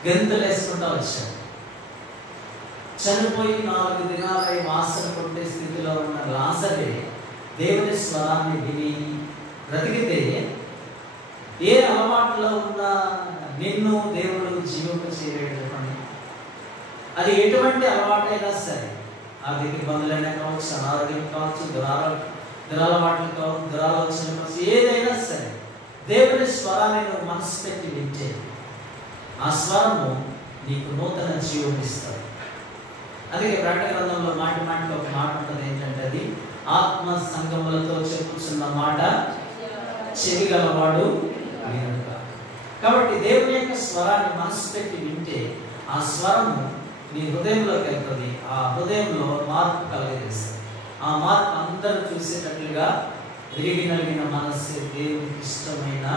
గెంతులు వేసుకుంటా వచ్చాడు. చనిపోయి 4 దినాలై వాసన కొట్టే స్థితిలో ఉన్న లాజరే దేవుని స్వరాన్ని విని బ్రతికితే, ఏ అలవాట్లో ఉన్న నిన్ను దేవుడు జీవింప చేయలేడు పని. అది ఎటువంటి అలవాటైనా సరే, ఆర్థిక ఇబ్బందులైనా కావచ్చు, అనారోగ్యం కావచ్చు, దురాలవాట్లు కావచ్చు, దురాలోచనలు కావచ్చు, ఏదైనా సరే దేవుని స్వరాన్ని నువ్వు మనసు పెట్టి వింటే ఆ స్వరము నీకు నూతన జీవం ఇస్తుంది. అందుకే ప్రకటన గ్రంథంలో మాటి మాటికి ఒక మాట ఉంటుంది. ఏంటంటే అది ఆత్మ సంగములతో చెప్పుచున్న మాట చెవి గలవాడు వినుట. కాబట్టి దేవుని యొక్క స్వరాన్ని మనసు పెట్టి వింటే ఆ స్వరము నీ హృదయంలోకి వెళ్తుంది. ఆ హృదయంలో మార్పు కలిగజేస్తుంది. ఆ మార్పు అందరూ చూసేటట్లుగా విరిగి నలిగిన మనస్సు దేవునికి ఇష్టమైన.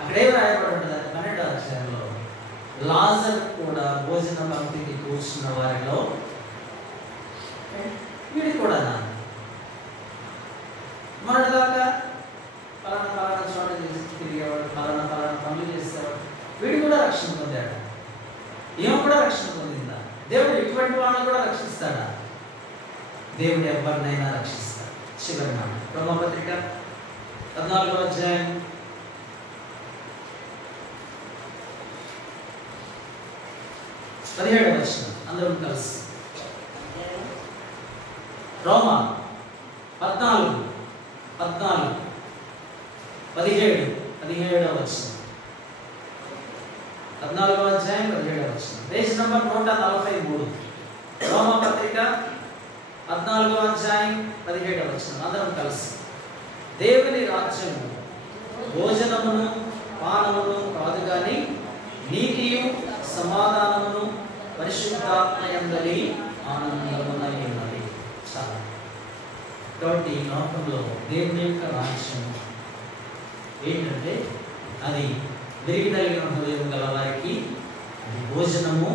అక్కడే రాయబడి ఉంటుంది 12వ అధ్యాయంలో, లాజరు కూడా భోజన పంక్తికి కూర్చున్న వారిలో వీడు కూడా మొన్నటిదాకా పలానా చోట తిరిగేవాడు, పలానా పనులు చేసేవాడు, వీడు కూడా రక్షణ పొందాడు. ఏమో కూడా రక్షణ పొందిందా? దేవుడు ఇటువంటి వాళ్ళని కూడా రక్షిస్తాడా? దేవుడు ఎవరినైనా రక్షిస్తాడు. చివరి మాట రోమాపత్రిక 14వ అధ్యాయం 17వ వచనం అందరం కలిసి. రోమా 14, 17వ వచనం. 14వ అధ్యాయం 17వ వచనం. Page number 143. రోమా పత్రిక 14వ అధ్యాయం 17వ వచనం అందరం కలిసి. దేవుని రాజ్యము భోజనమును పానమును కాదు గాని నీతియు సమాధానమును పరిశుద్ధాత్మయందలి ఆనందమునై ఉన్నది. చాలా. కాబట్టి ఈ లోకంలో దేవుని యొక్క రాజ్యం ఏంటంటే అది విరిగి నలిగిన హృదయం గల వారికి అది భోజనము.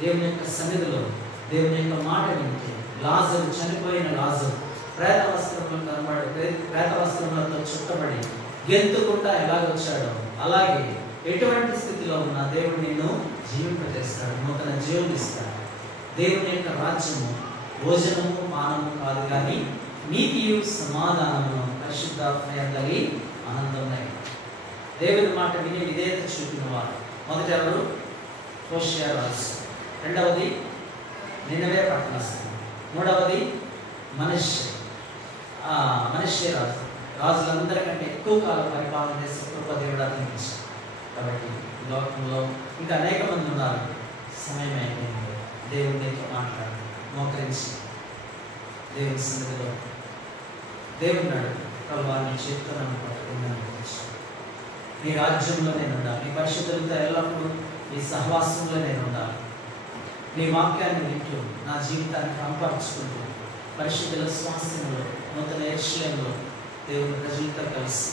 దేవుని యొక్క సన్నిధిలో దేవుని యొక్క మాట వింటే, లాజరు చనిపోయిన లాజరు ప్రేత వస్త్రములతో చుట్టబడి గెంతుకుంటా ఎలాగొచ్చాడో అలాగే ఎటువంటి స్థితిలో ఉన్న దేవుడు నిన్ను జీవింపజేస్తాడు, నూతన జీవం ఇస్తాడు. దేవుని యొక్క రాజ్యము భోజనము పానము కాదు కానీ నీతియు సమాధానము పరిశుద్ధాత్మయందలి ఆనందమై. దేవుని మాట విని విధేయత చూపిన వారు మొదట ఎవరు? హోషేయ రాజు. రెండవది నినవే పట్టణస్థులు. మూడవది మనష్య రాజు. రాజులందరికంటే ఎక్కువ కాలం పరిపాలన చేసే కృప దేవుడు అందించాడు. కాబట్టి ఈ లోకంలో ఇంకా అనేక మంది ఉన్నారు. సమయం అయిపోయింది. దేవుడితో మాట్లాడు, మోకరించి దేవుని సన్నిధిలో దేవున్నాడు. ప్రభువా నీ చేతితో నన్ను పట్టుకున్నాను. నీ రాజ్యంలో నేను ఉండాలి. నీ పరిశుద్ధులతో ఎల్లప్పుడూ నీ సహవాసంలో నేను ఉండాలి. నీ వాక్యాన్ని వింటూ నా జీవితాన్ని కంపరుచుకుంటూ పరిశుద్ధుల స్వాస్థ్యంలో నూతన యెరూషలేములో దేవుని ప్రజలతో కలిసి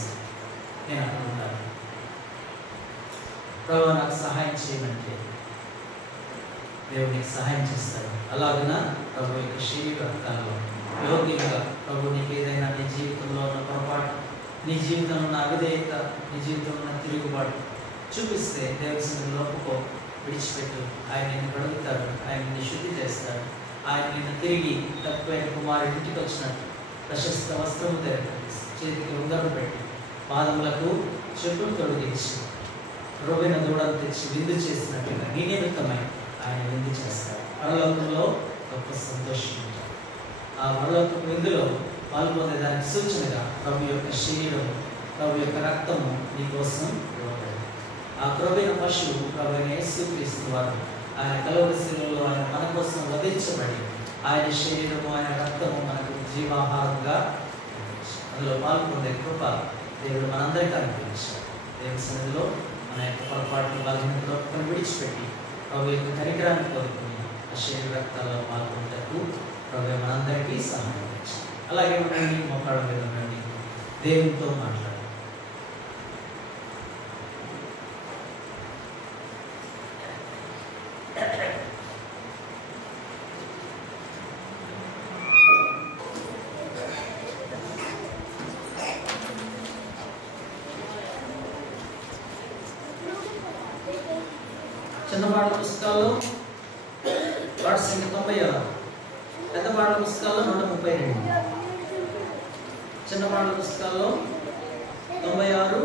నేను అక్కడ ఉండాలి. ప్రభువా నాకు సహాయం చేయమంటే దేవుడు నీకు సహాయం చేస్తాడు. అలాగన ప్రభు యొక్క శరీర రక్తాల్లో యోగ్యంగా ప్రభు నీకు ఏదైనా నీ జీవితంలో ఉన్న పొరపాటు, నీ జీవితంలో ఉన్న అవిధేయత, నీ జీవితంలో ఉన్న తిరుగుబాటు చూపిస్తే దేవుని సన్నిధిలో ఒప్పుకో, విడిచిపెట్టు. ఆయన నిన్ను కడుగుతాడు, ఆయన నిన్ను శుద్ధి చేస్తాడు. ఆయన నిన్ను తిరిగి తక్కువైన కుమారుడి ఇంటికి వచ్చినట్టు ప్రశస్త వస్త్రము తెరపేసి, చేతికి ఉంగరం పెట్టి, పాదములకు చెప్పులు తొడిగించి, రోగిన దూడలు తెచ్చి విందు చేసినట్టుగా నీ నిమిత్తమై ఆయన విందు చేస్తాడు. పరలోకంలో గొప్ప సంతోషం ఉంటాడు. ఆ పరలోకపు విందులో పాల్గొనేదానికి సూచనగా ప్రభు యొక్క శరీరము, ప్రభు యొక్క రక్తము నీ కోసం ఇవ్వబడింది. ఆ ప్రభువైన పశువు ప్రభువైన యేసుక్రీస్తు వారు ఆయన కలువరి శిలువలో ఆయన మన కోసం వధించబడి ఆయన శరీరము ఆయన రక్తము మనకు జీవాహారంగా అందులో పాల్గొనే కృప దేవుడు మనందరికీ అనుగ్రహించాడు. దేవుని సన్నిధిలో మన మన యొక్క పొరపాట్లు బలహీనతలు ఒక్కని విడిచిపెట్టి ప్రభు యొక్క కనికరాన్ని కోరుకుని ఆ శరీర రక్తాల్లో పాల్గొంటూ ప్రభు మనందరికీ సహాయం చేయండి. అలాగే ఉండండి, మోకాళ్ళ మీద ఉండండి, దేవునితో మాట్లాడండి. చిన్నపాటల పుస్తకాల్లో పాట సంఖ్య 96, పెద్ద పాటల పుస్తకాల్లో 132. చిన్నపాటల పుస్తకాల్లో 96,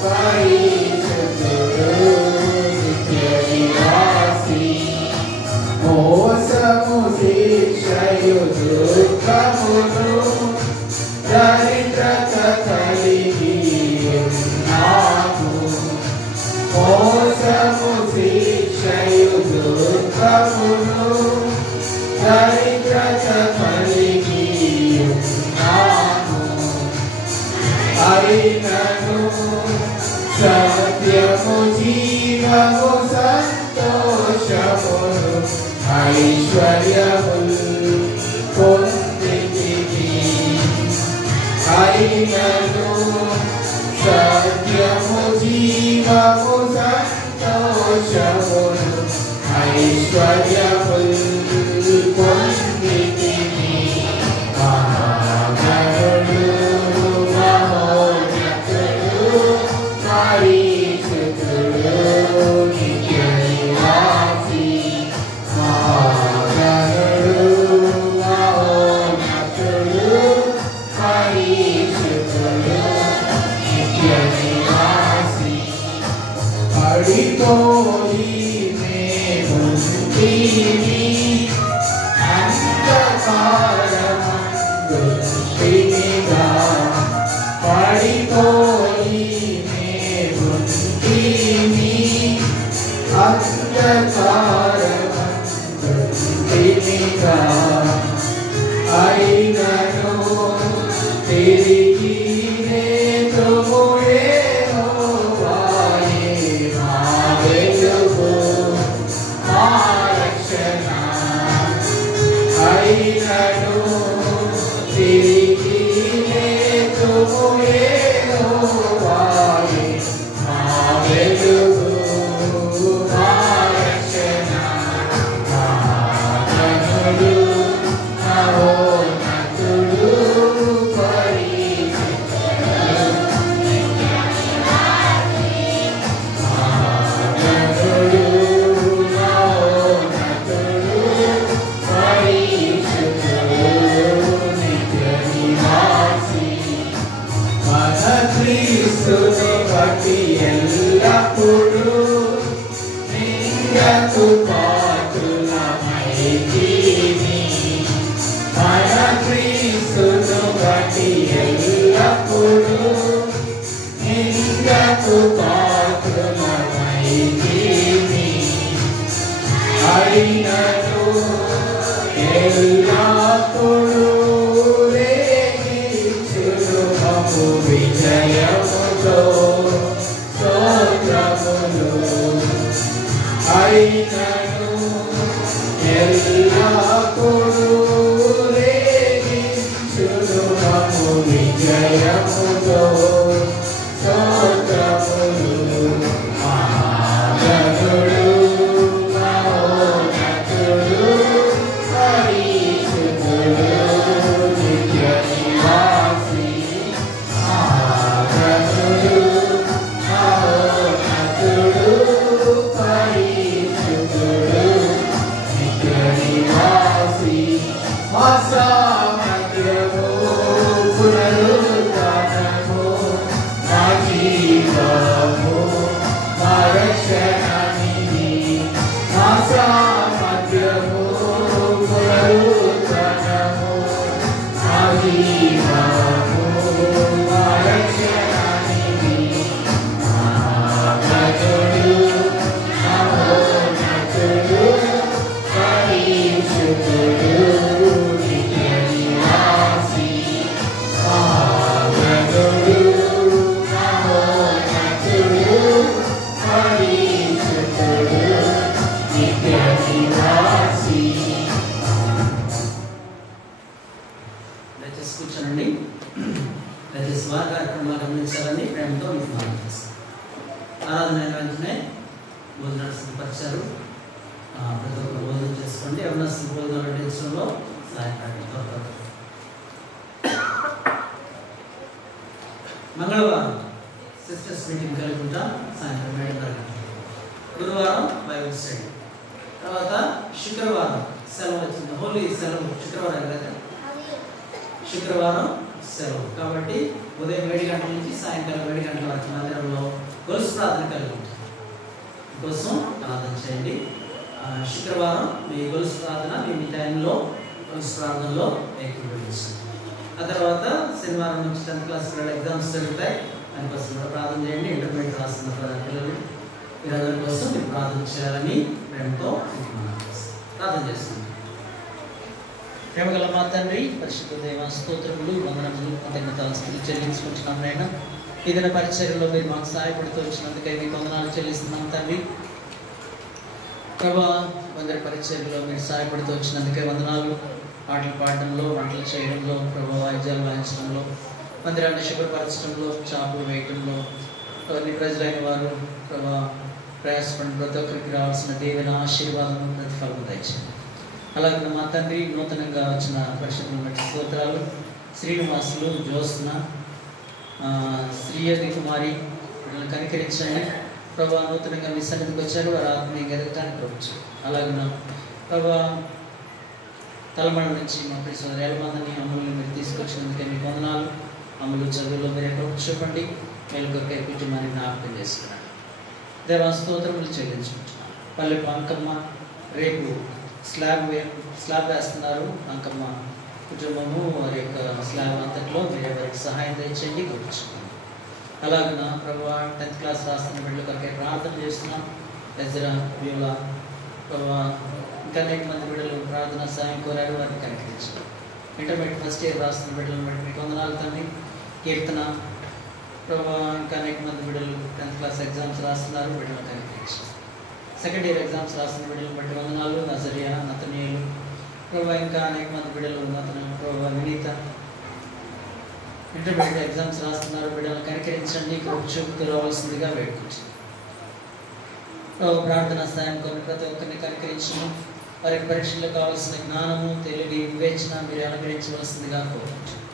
Bye. జీవము సంతోషమును ఐశ్వర్యములు పొందితివి. అయినను సత్యము జీవము సంతోషమును ఐశ్వర్యములు పొందితివి. మహాగణుడు మహోన్నతుడు పరిశుద్ధుడు నిత్య నివాసి. మహాగణుడు మహోన్నతుడు పరిశుద్ధుడు నిత్య నివాసి. పడిపోయి మేముంటిమి అంధకారమందుంటిమిగా. పడిపోయి మేముంటిమి అంధకారమందుంటిమిగా. అయినను తిరిగి నేత్రము యెహోవాయే మా వెలుగు మా రక్షణ. అయినను తిరిగి నేత్రము యెహోవాయే మా వెలుగు మా రక్షణ. మహాగణుడు మహోన్నతుడు పరిశుద్ధుడు నిత్య నివాసి. మహాగణుడు మహోన్నతుడు పరిశుద్ధుడు నిత్య నివాసి. మన క్రీస్తుని బట్టి ఎల్లప్పుడూ నిందకు పాత్రులమైతిమి. మన క్రీస్తును బట్టి ఎల్లప్పుడూ నిందకు పాత్రులమైతిమి. అయినను ఎల్లప్పుడూ రేగించును మమ్ము విజయముతో స్తోత్రములు. అయినను ఎల్లప్పుడూ రేగించును మమ్ము విజయముతో స్తోత్రములు. మహాగణుడు మహోన్నతుడు పరిశుద్ధుడు నిత్య నివాసి. మహాగణుడు మహోన్నతుడు పరిశుద్ధుడు నిత్య నివాసి. మా సామర్థ్యము పునరుద్ధానము మా జీవము మా రక్షణ నిధి. మా సామర్థ్యము పునరుద్ధానము మా జీవము మా రక్షణ నిధి. మహాగణుడు మహోన్నతుడు పరిశుద్ధుడు నిత్య నివాసి. మహాగణుడు మహోన్నతుడు పరిశుద్ధుడు నిత్య నివాసి. దయచేసి కూర్చోనండి. దయచేసి వారి కార్యక్రమాలు గమనించాలని ప్రేమతో మీకు మనం చేస్తాం. ఆరాధన అయిన వెంటనే భోజనాలు సిద్ధపరిచారు. ప్రతి ఒక్కరు భోజనం చేసుకోండి. ఎవరైనా భోజనాలు వడ్డించడంలో సహాయపడండి. మంగళవారం సిస్టర్స్ మీటింగ్ కలిగి ఉంటాం సాయంత్రం 7:30 గంటలకు. గురువారం బైబిల్ స్టడీ. తర్వాత శుక్రవారం సెలవు వచ్చింది. హోలీ సెలవు శుక్రవారం కదా. శుక్రవారం సెలవు కాబట్టి ఉదయం 7 గంటల నుంచి సాయంకాలం 7 గంటల వరకు మందిరంలో గొలుసు ప్రార్థన కలిగి ఉంటుంది. కోసం ప్రార్థన చేయండి. శుక్రవారం మీ గొలుసు ప్రార్థన మీ టైంలో గొలుసు ప్రార్థనలో ఏకీభవించండి. ఆ తర్వాత శనివారం నుంచి 10th క్లాస్ పిల్లలు ఎగ్జామ్స్ జరుగుతాయి. దానికోసం కూడా ప్రార్థన చేయండి. ఇంటర్మీడియట్ రాస్తున్న పిల్లలు వీరందరి కోసం మీరు ప్రార్థన చేయాలని ప్రేమతో ప్రార్థన చేస్తున్నాం. ప్రేమగల మా తండ్రి, పరిశుద్ధ దేవ, స్తోత్రములు, వందనములు, కృతజ్ఞతాస్తుతులు చెల్లించుకుంటున్నాం నాయన. ఏదైనా పరిచర్యలో మీరు మాకు సహాయపడుతూ వచ్చినందుకే మీకు వందనాలు చెల్లిస్తున్నాం తండ్రి. ప్రభా కొందరి పరిచర్యలో మీరు సహాయపడుతూ వచ్చినందుకే వందనాలు. పాటలు పాడడంలో, వంటలు చేయడంలో, ప్రభా వాయిద్యాలు వాయించడంలో, మందిరాన్ని శుభ్రపరచడంలో, చాపులు వేయటంలో అన్ని ప్రజలైన వారు ప్రభా ప్రయాసపడిన ప్రతి ఒక్కరికి రావాల్సిన దేవుని ఆశీర్వాదం ప్రతిఫలం దయచేయండి. అలాగే మా తండ్రి నూతనంగా వచ్చిన పరిశుభ్రం బట్టి స్తోత్రాలు. శ్రీనివాసులు, జ్యోత్స్న, శ్రీయది కుమారి వీళ్ళని కనికరించండి ప్రభా. నూతనంగా మీ సన్నిధికి వచ్చారు, వారి ఆత్మీయంగా ఎదగటానికి వచ్చు. అలాగే ప్రభా తలమడ నుంచి మా ప్రియ సోదరు ఎలమందని అమలుని మీరు తీసుకొచ్చినందుకే మీకు వందనాలు. అమలు చదువులో మీరు ఎక్కడ చూపండి, మేలుకొరకై కుటుంబాన్ని జ్ఞాపకం చేసుకున్నాను. దేవా స్తోత్రములు చెల్లించుకుంటున్నాను. పల్లెపు అంకమ్మ రేపు స్లాబ్ వేస్తున్నారు. అంకమ్మ కుటుంబము వారి యొక్క స్లాబ్ అంతట్లో మీరు వారికి సహాయం తెచ్చండి కూర్చున్నాను. అలాగే నా ప్రభా 10th క్లాస్ రాస్తున్న బిడ్డల కొరకై ప్రార్థన చేస్తున్నాం. ఎజ్రా, వ్యూలా ప్రభా ఇంకా అనేక మంది బిడ్డలు ప్రార్థన సాయం కోరారు, వారిని కనికరించారు. ఇంటర్మీడియట్ ఫస్ట్ ఇయర్ రాస్తున్న బిడ్డలను బట్టి మీకు వందనాలు తండ్రి. కీర్తన ప్రభా ఇంకా అనేక మంది బిడ్డలు 10th క్లాస్ ఎగ్జామ్స్ రాస్తున్నారు, బిడ్డలను కనికరించారు. సెకండ్ ఇయర్ ఎగ్జామ్స్ రాస్తున్న బిడ్డలను బట్టి వందనాలు. నజరియా, నతనీయులు ప్రభా ఇంకా అనేక మంది బిడ్డలు ప్రభా వినీత ఇంటర్మీడియట్ ఎగ్జామ్స్ రాస్తున్నారు, బిడ్డలను కనికరించండి, చూపుతూ రావాల్సిందిగా వేడుకుంటున్నాను. ప్రార్థన సాయం కొన్ని ప్రతి ఒక్కరిని కనికరించడం, వారికి పరీక్షల్లో కావాల్సిన జ్ఞానము, తెలివి, వివేచన మీరు అనుగ్రహించవలసిందిగా కోరుకుంటున్నాను.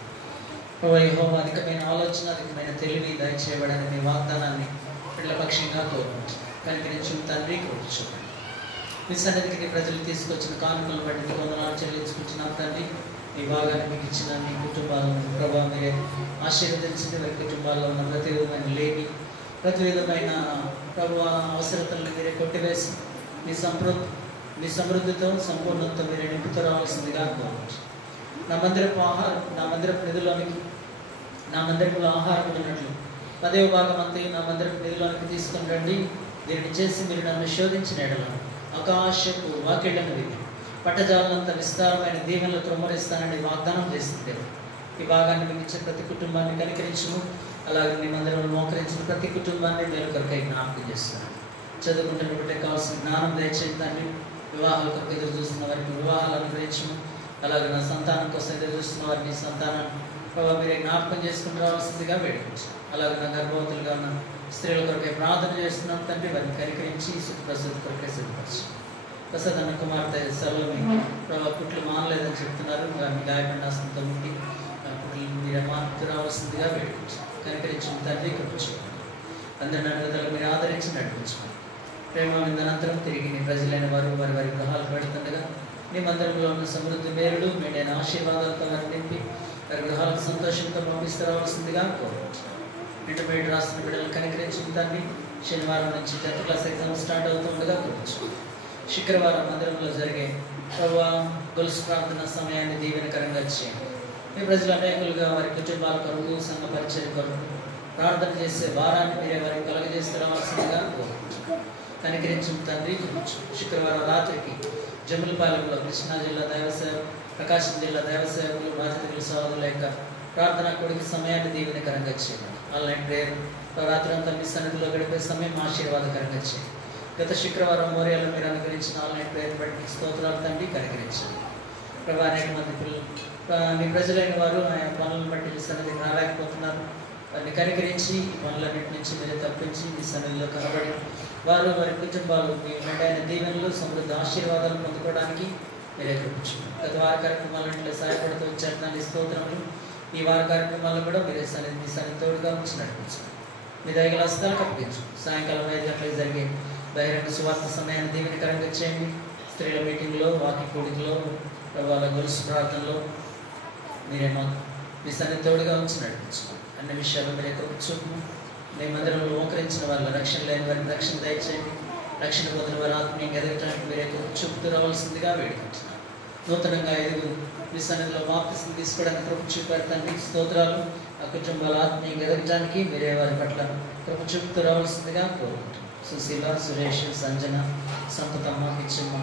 ప్రభా యెహోవా అధికమైన ఆలోచన, అధికమైన తెలివి దయచేయబడని మీ వాగ్దానాన్ని బిడ్డల పక్షంగా కోరుకుంటున్నాను. కనికరించు తండ్రి కోరుచున్నాను. మీ సన్నిధికి ప్రజలు తీసుకొచ్చిన కానుకలను బట్టి మీకు వందనాలు చెల్లించుకుంటున్నాం తండ్రి. మీ భాగాన్ని మీకు ఇచ్చిన మీ కుటుంబాలను ప్రభా మీరే ఆశీర్వదించింది. వారి కుటుంబాల్లో ఉన్న ప్రతి విధమైన లేమి, ప్రతి విధమైన ప్రభు అవసరతలను మీరే కొట్టివేసి మీ సమృద్ధితో సంపూర్ణంతో మీరే నింపుతూ రావాల్సిందిగా కోరుకుంటున్నాను. నా మందిరపు నిధుల్లోనికి నా మందిరపులో ఆహారం ఉన్నట్లు 10వ భాగం అంతా నా మందిరపు నిధుల్లోనికి తీసుకుని రండి. దీనిని చేసి మీరు నన్ను శోధించిన ఎడల ఆకాశపు వాకిళ్లను విని పట్టజాలంత విస్తారమైన దీవెనలు త్రొమ్మరిస్తానని వాగ్దానం చేస్తుంది. ఈ భాగాన్ని మీకు ఇచ్చే ప్రతి కుటుంబాన్ని కనికరించును. అలాగే మీ మందిరంలో మోకరించిన ప్రతి కుటుంబాన్ని మేలు కొరకై జ్ఞాపకం చేస్తున్నాను. చదువుకుంటున్న బిడ్డకు కావాల్సిన జ్ఞానం దయచేయండి. వివాహాల కొరకు ఎదురు చూస్తున్న వారికి వివాహాలు అనుగ్రహించము. అలాగే నా సంతానం కోసం ఎదురు చూస్తున్న వారిని సంతానాన్ని ప్రభావ మీరే జ్ఞాపకం చేసుకుని రావాల్సిందిగా వేడుకుంటున్నాను. అలాగే నా గర్భవతులుగా ఉన్న స్త్రీల కొరకై ప్రార్థన చేస్తున్నాం తండ్రి. వారిని కనికరించి ప్రసూతి కొరకై సిద్ధపరచు. ప్రసాద్ అన్న కుమార్తె సెలవుని ప్రభావ పుట్లు మానలేదని చెప్తున్నారు. వారిని గాయపడిన హస్తంతో ముట్టి పుట్లు మీరే మార్పు రావాల్సిందిగా వేడుకుంటున్నాను. కనికరించిన తండ్రి కృపించుకోండి. అందరి నడుదలకు మీరు ఆదరించి నడిపించుకోండి. ప్రేమ విందనంతరం తిరిగి నీ ప్రజలైన వారు వారి గృహాలకు పెడుతుండగా నీ మందిరంలో ఉన్న సమృద్ధి మేలుడు మేడైన ఆశీర్వాదాలతో వారిని నింపి వారి గృహాలకు సంతోషంతో పంపిస్తూ రావాల్సిందిగా కోరుకుంటున్నాను. ఇంటర్మీడియట్ రాస్తున్న బిడ్డలను కనికరించిన తండ్రి. శనివారం నుంచి 10th క్లాస్ ఎగ్జామ్ స్టార్ట్ అవుతుండగా కూర్చోండి. శుక్రవారం మందిరంలో జరిగే ప్రభా గొలుసు ప్రార్థన సమయాన్ని దీవెనకరంగా చేయండి. మీ ప్రజలు అనేకులుగా వారి కుటుంబాల కొరకు, సంఘ పరిచయం కొరకు ప్రార్థన చేసే వారాన్ని మీరే వారికి కలగజేస్తూ రావాల్సిందిగా కోరుకుంటున్నాను. కనికరించిన తండ్రి. శుక్రవారం రాత్రికి జమ్ములపాలెంలో కృష్ణా జిల్లా ప్రకాశం జిల్లా దైవసేవకులు, బాధ్యతల సోదరుల యొక్క ప్రార్థన కొడుకు సమయాన్ని దీవెనకరంగా చేయండి. ఆన్లైన్ ప్రేయర్ రాత్రి అంతా మీ సన్నిధిలో గడిపే సమయం ఆశీర్వాదకరంగా చేయండి. గత శుక్రవారం మోరియాలో మీరు అనుగ్రహించిన ఆన్లైన్ ప్రేయర్ బట్టి స్తోత్రాలు తండ్రి. కనికరించండి ప్రభా. అనేక మంది పిల్లలు మీ ప్రజలైన వారు ఆయా పనులను బట్టి మీ సన్నిధికి రాలేకపోతున్నారు. వారిని కనికరించి ఈ పనులన్నింటి నుంచి మీరే తప్పించి మీ సన్నిధిలో కనబడి వారు వారి కుటుంబాలు మీ మెండైన దీవెనలు, సమృద్ధి ఆశీర్వాదాలు పొందుకోవడానికి మీరే కృపించండి. గత వార కార్యక్రమాలన్నింటిలో సహాయపడుతూ వచ్చారు తండ్రి. స్తోత్రములు. ఈ వార కార్యక్రమాల్లో కూడా మీరే మీ సన్నిధి తోడుగా ఉంచి నడిపించండి. మీ దయగల హస్తాలకు అప్పగించండి. సాయంకాలం 5 గంటలకు జరిగే బహిరంగ సువార్త సమయాన్ని దీవెనకరంగా చేయండి. స్త్రీల మీటింగ్లో, వాకి కూడికలో, వాళ్ళ గొలుసు ప్రార్థనలో మీరేమో మీ సన్నిధి తోడుగా ఉంచి నడిపించండి. అన్ని విషయాలు మీరే చూపు. మీ మందిరంలో మోకరించిన వాళ్ళ రక్షణ లేని వారిని రక్షణ దయచేయండి. రక్షణ పొందిన వారి ఆత్మీయంగా ఎదగటానికి మీరే చూపుతూ రావాల్సిందిగా వేడుకుంటున్నాను. నూతనంగా మీ సన్నిధిలో బాప్తిసం తీసుకోవడానికి కృప చూపారు తండ్రి. స్తోత్రాలు. ఆ కుటుంబాల ఆత్మీయంగా ఎదగటానికి మీరే వారి పట్ల కృప చూపుతూ రావాల్సిందిగా కోరుకుంటున్నాను. సుశీల, సురేష్, సంజన, సంపతమ్మ, పిచ్చమ్మ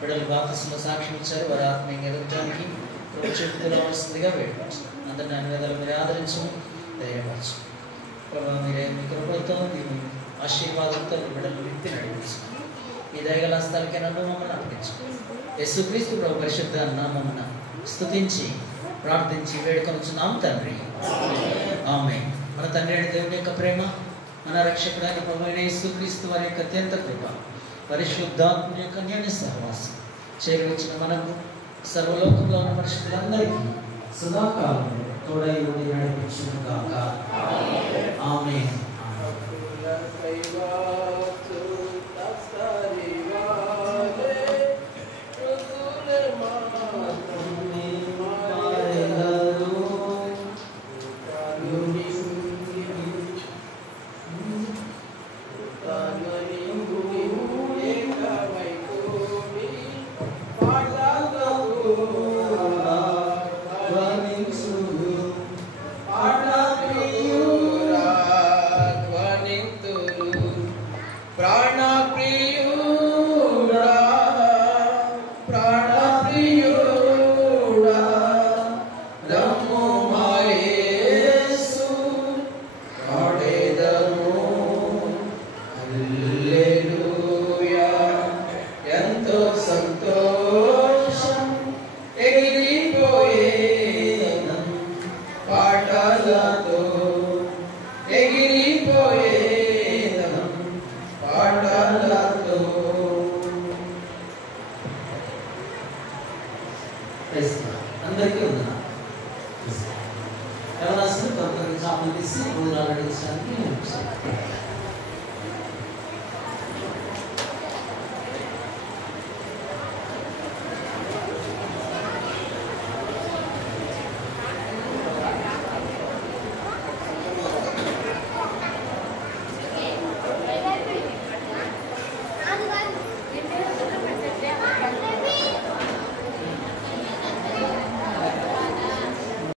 బిడ్డలు బాప్తిసంలో సాక్ష్యం ఇచ్చారు. వారి ఆత్మీయంగా ఎదగటానికి కృప చూపుతూ రావాల్సిందిగా వేడుకుంటున్నాను. అందరినీ అన్ని విధాలు మీరు ఆదరించు, ధైర్యపరచు. ప్రభావ మీరే మీ కృపలతో మీ ఆశీర్వాదంతో మీ బిడ్డలు నింపి నడిపించుకోండి. ఈ దయగల హస్తాలకే నన్ను మమ్మల్ని అర్పించుకోండి. యేసుక్రీస్తు ప్రభు పరిశుద్ధ నామమున స్తుతించి ప్రార్థించి వేడుకొనుచున్నాం తండ్రి, ఆమేన్. మన తండ్రి అయిన దేవుని యొక్క ప్రేమ, మన రక్షకుడైన ప్రభువైన యేసుక్రీస్తు వారి యొక్క అత్యంత కృప, పరిశుద్ధాత్మ యొక్క అన్యోన్య సహవాసం చేరువచ్చిన మనకు సర్వలోకంలో ఉన్న పరిశుద్ధులందరికీ సదాకాలం తోడై ఉండి నడిపించును గాక. ఆమేన్. ప్రాణ ప్రియ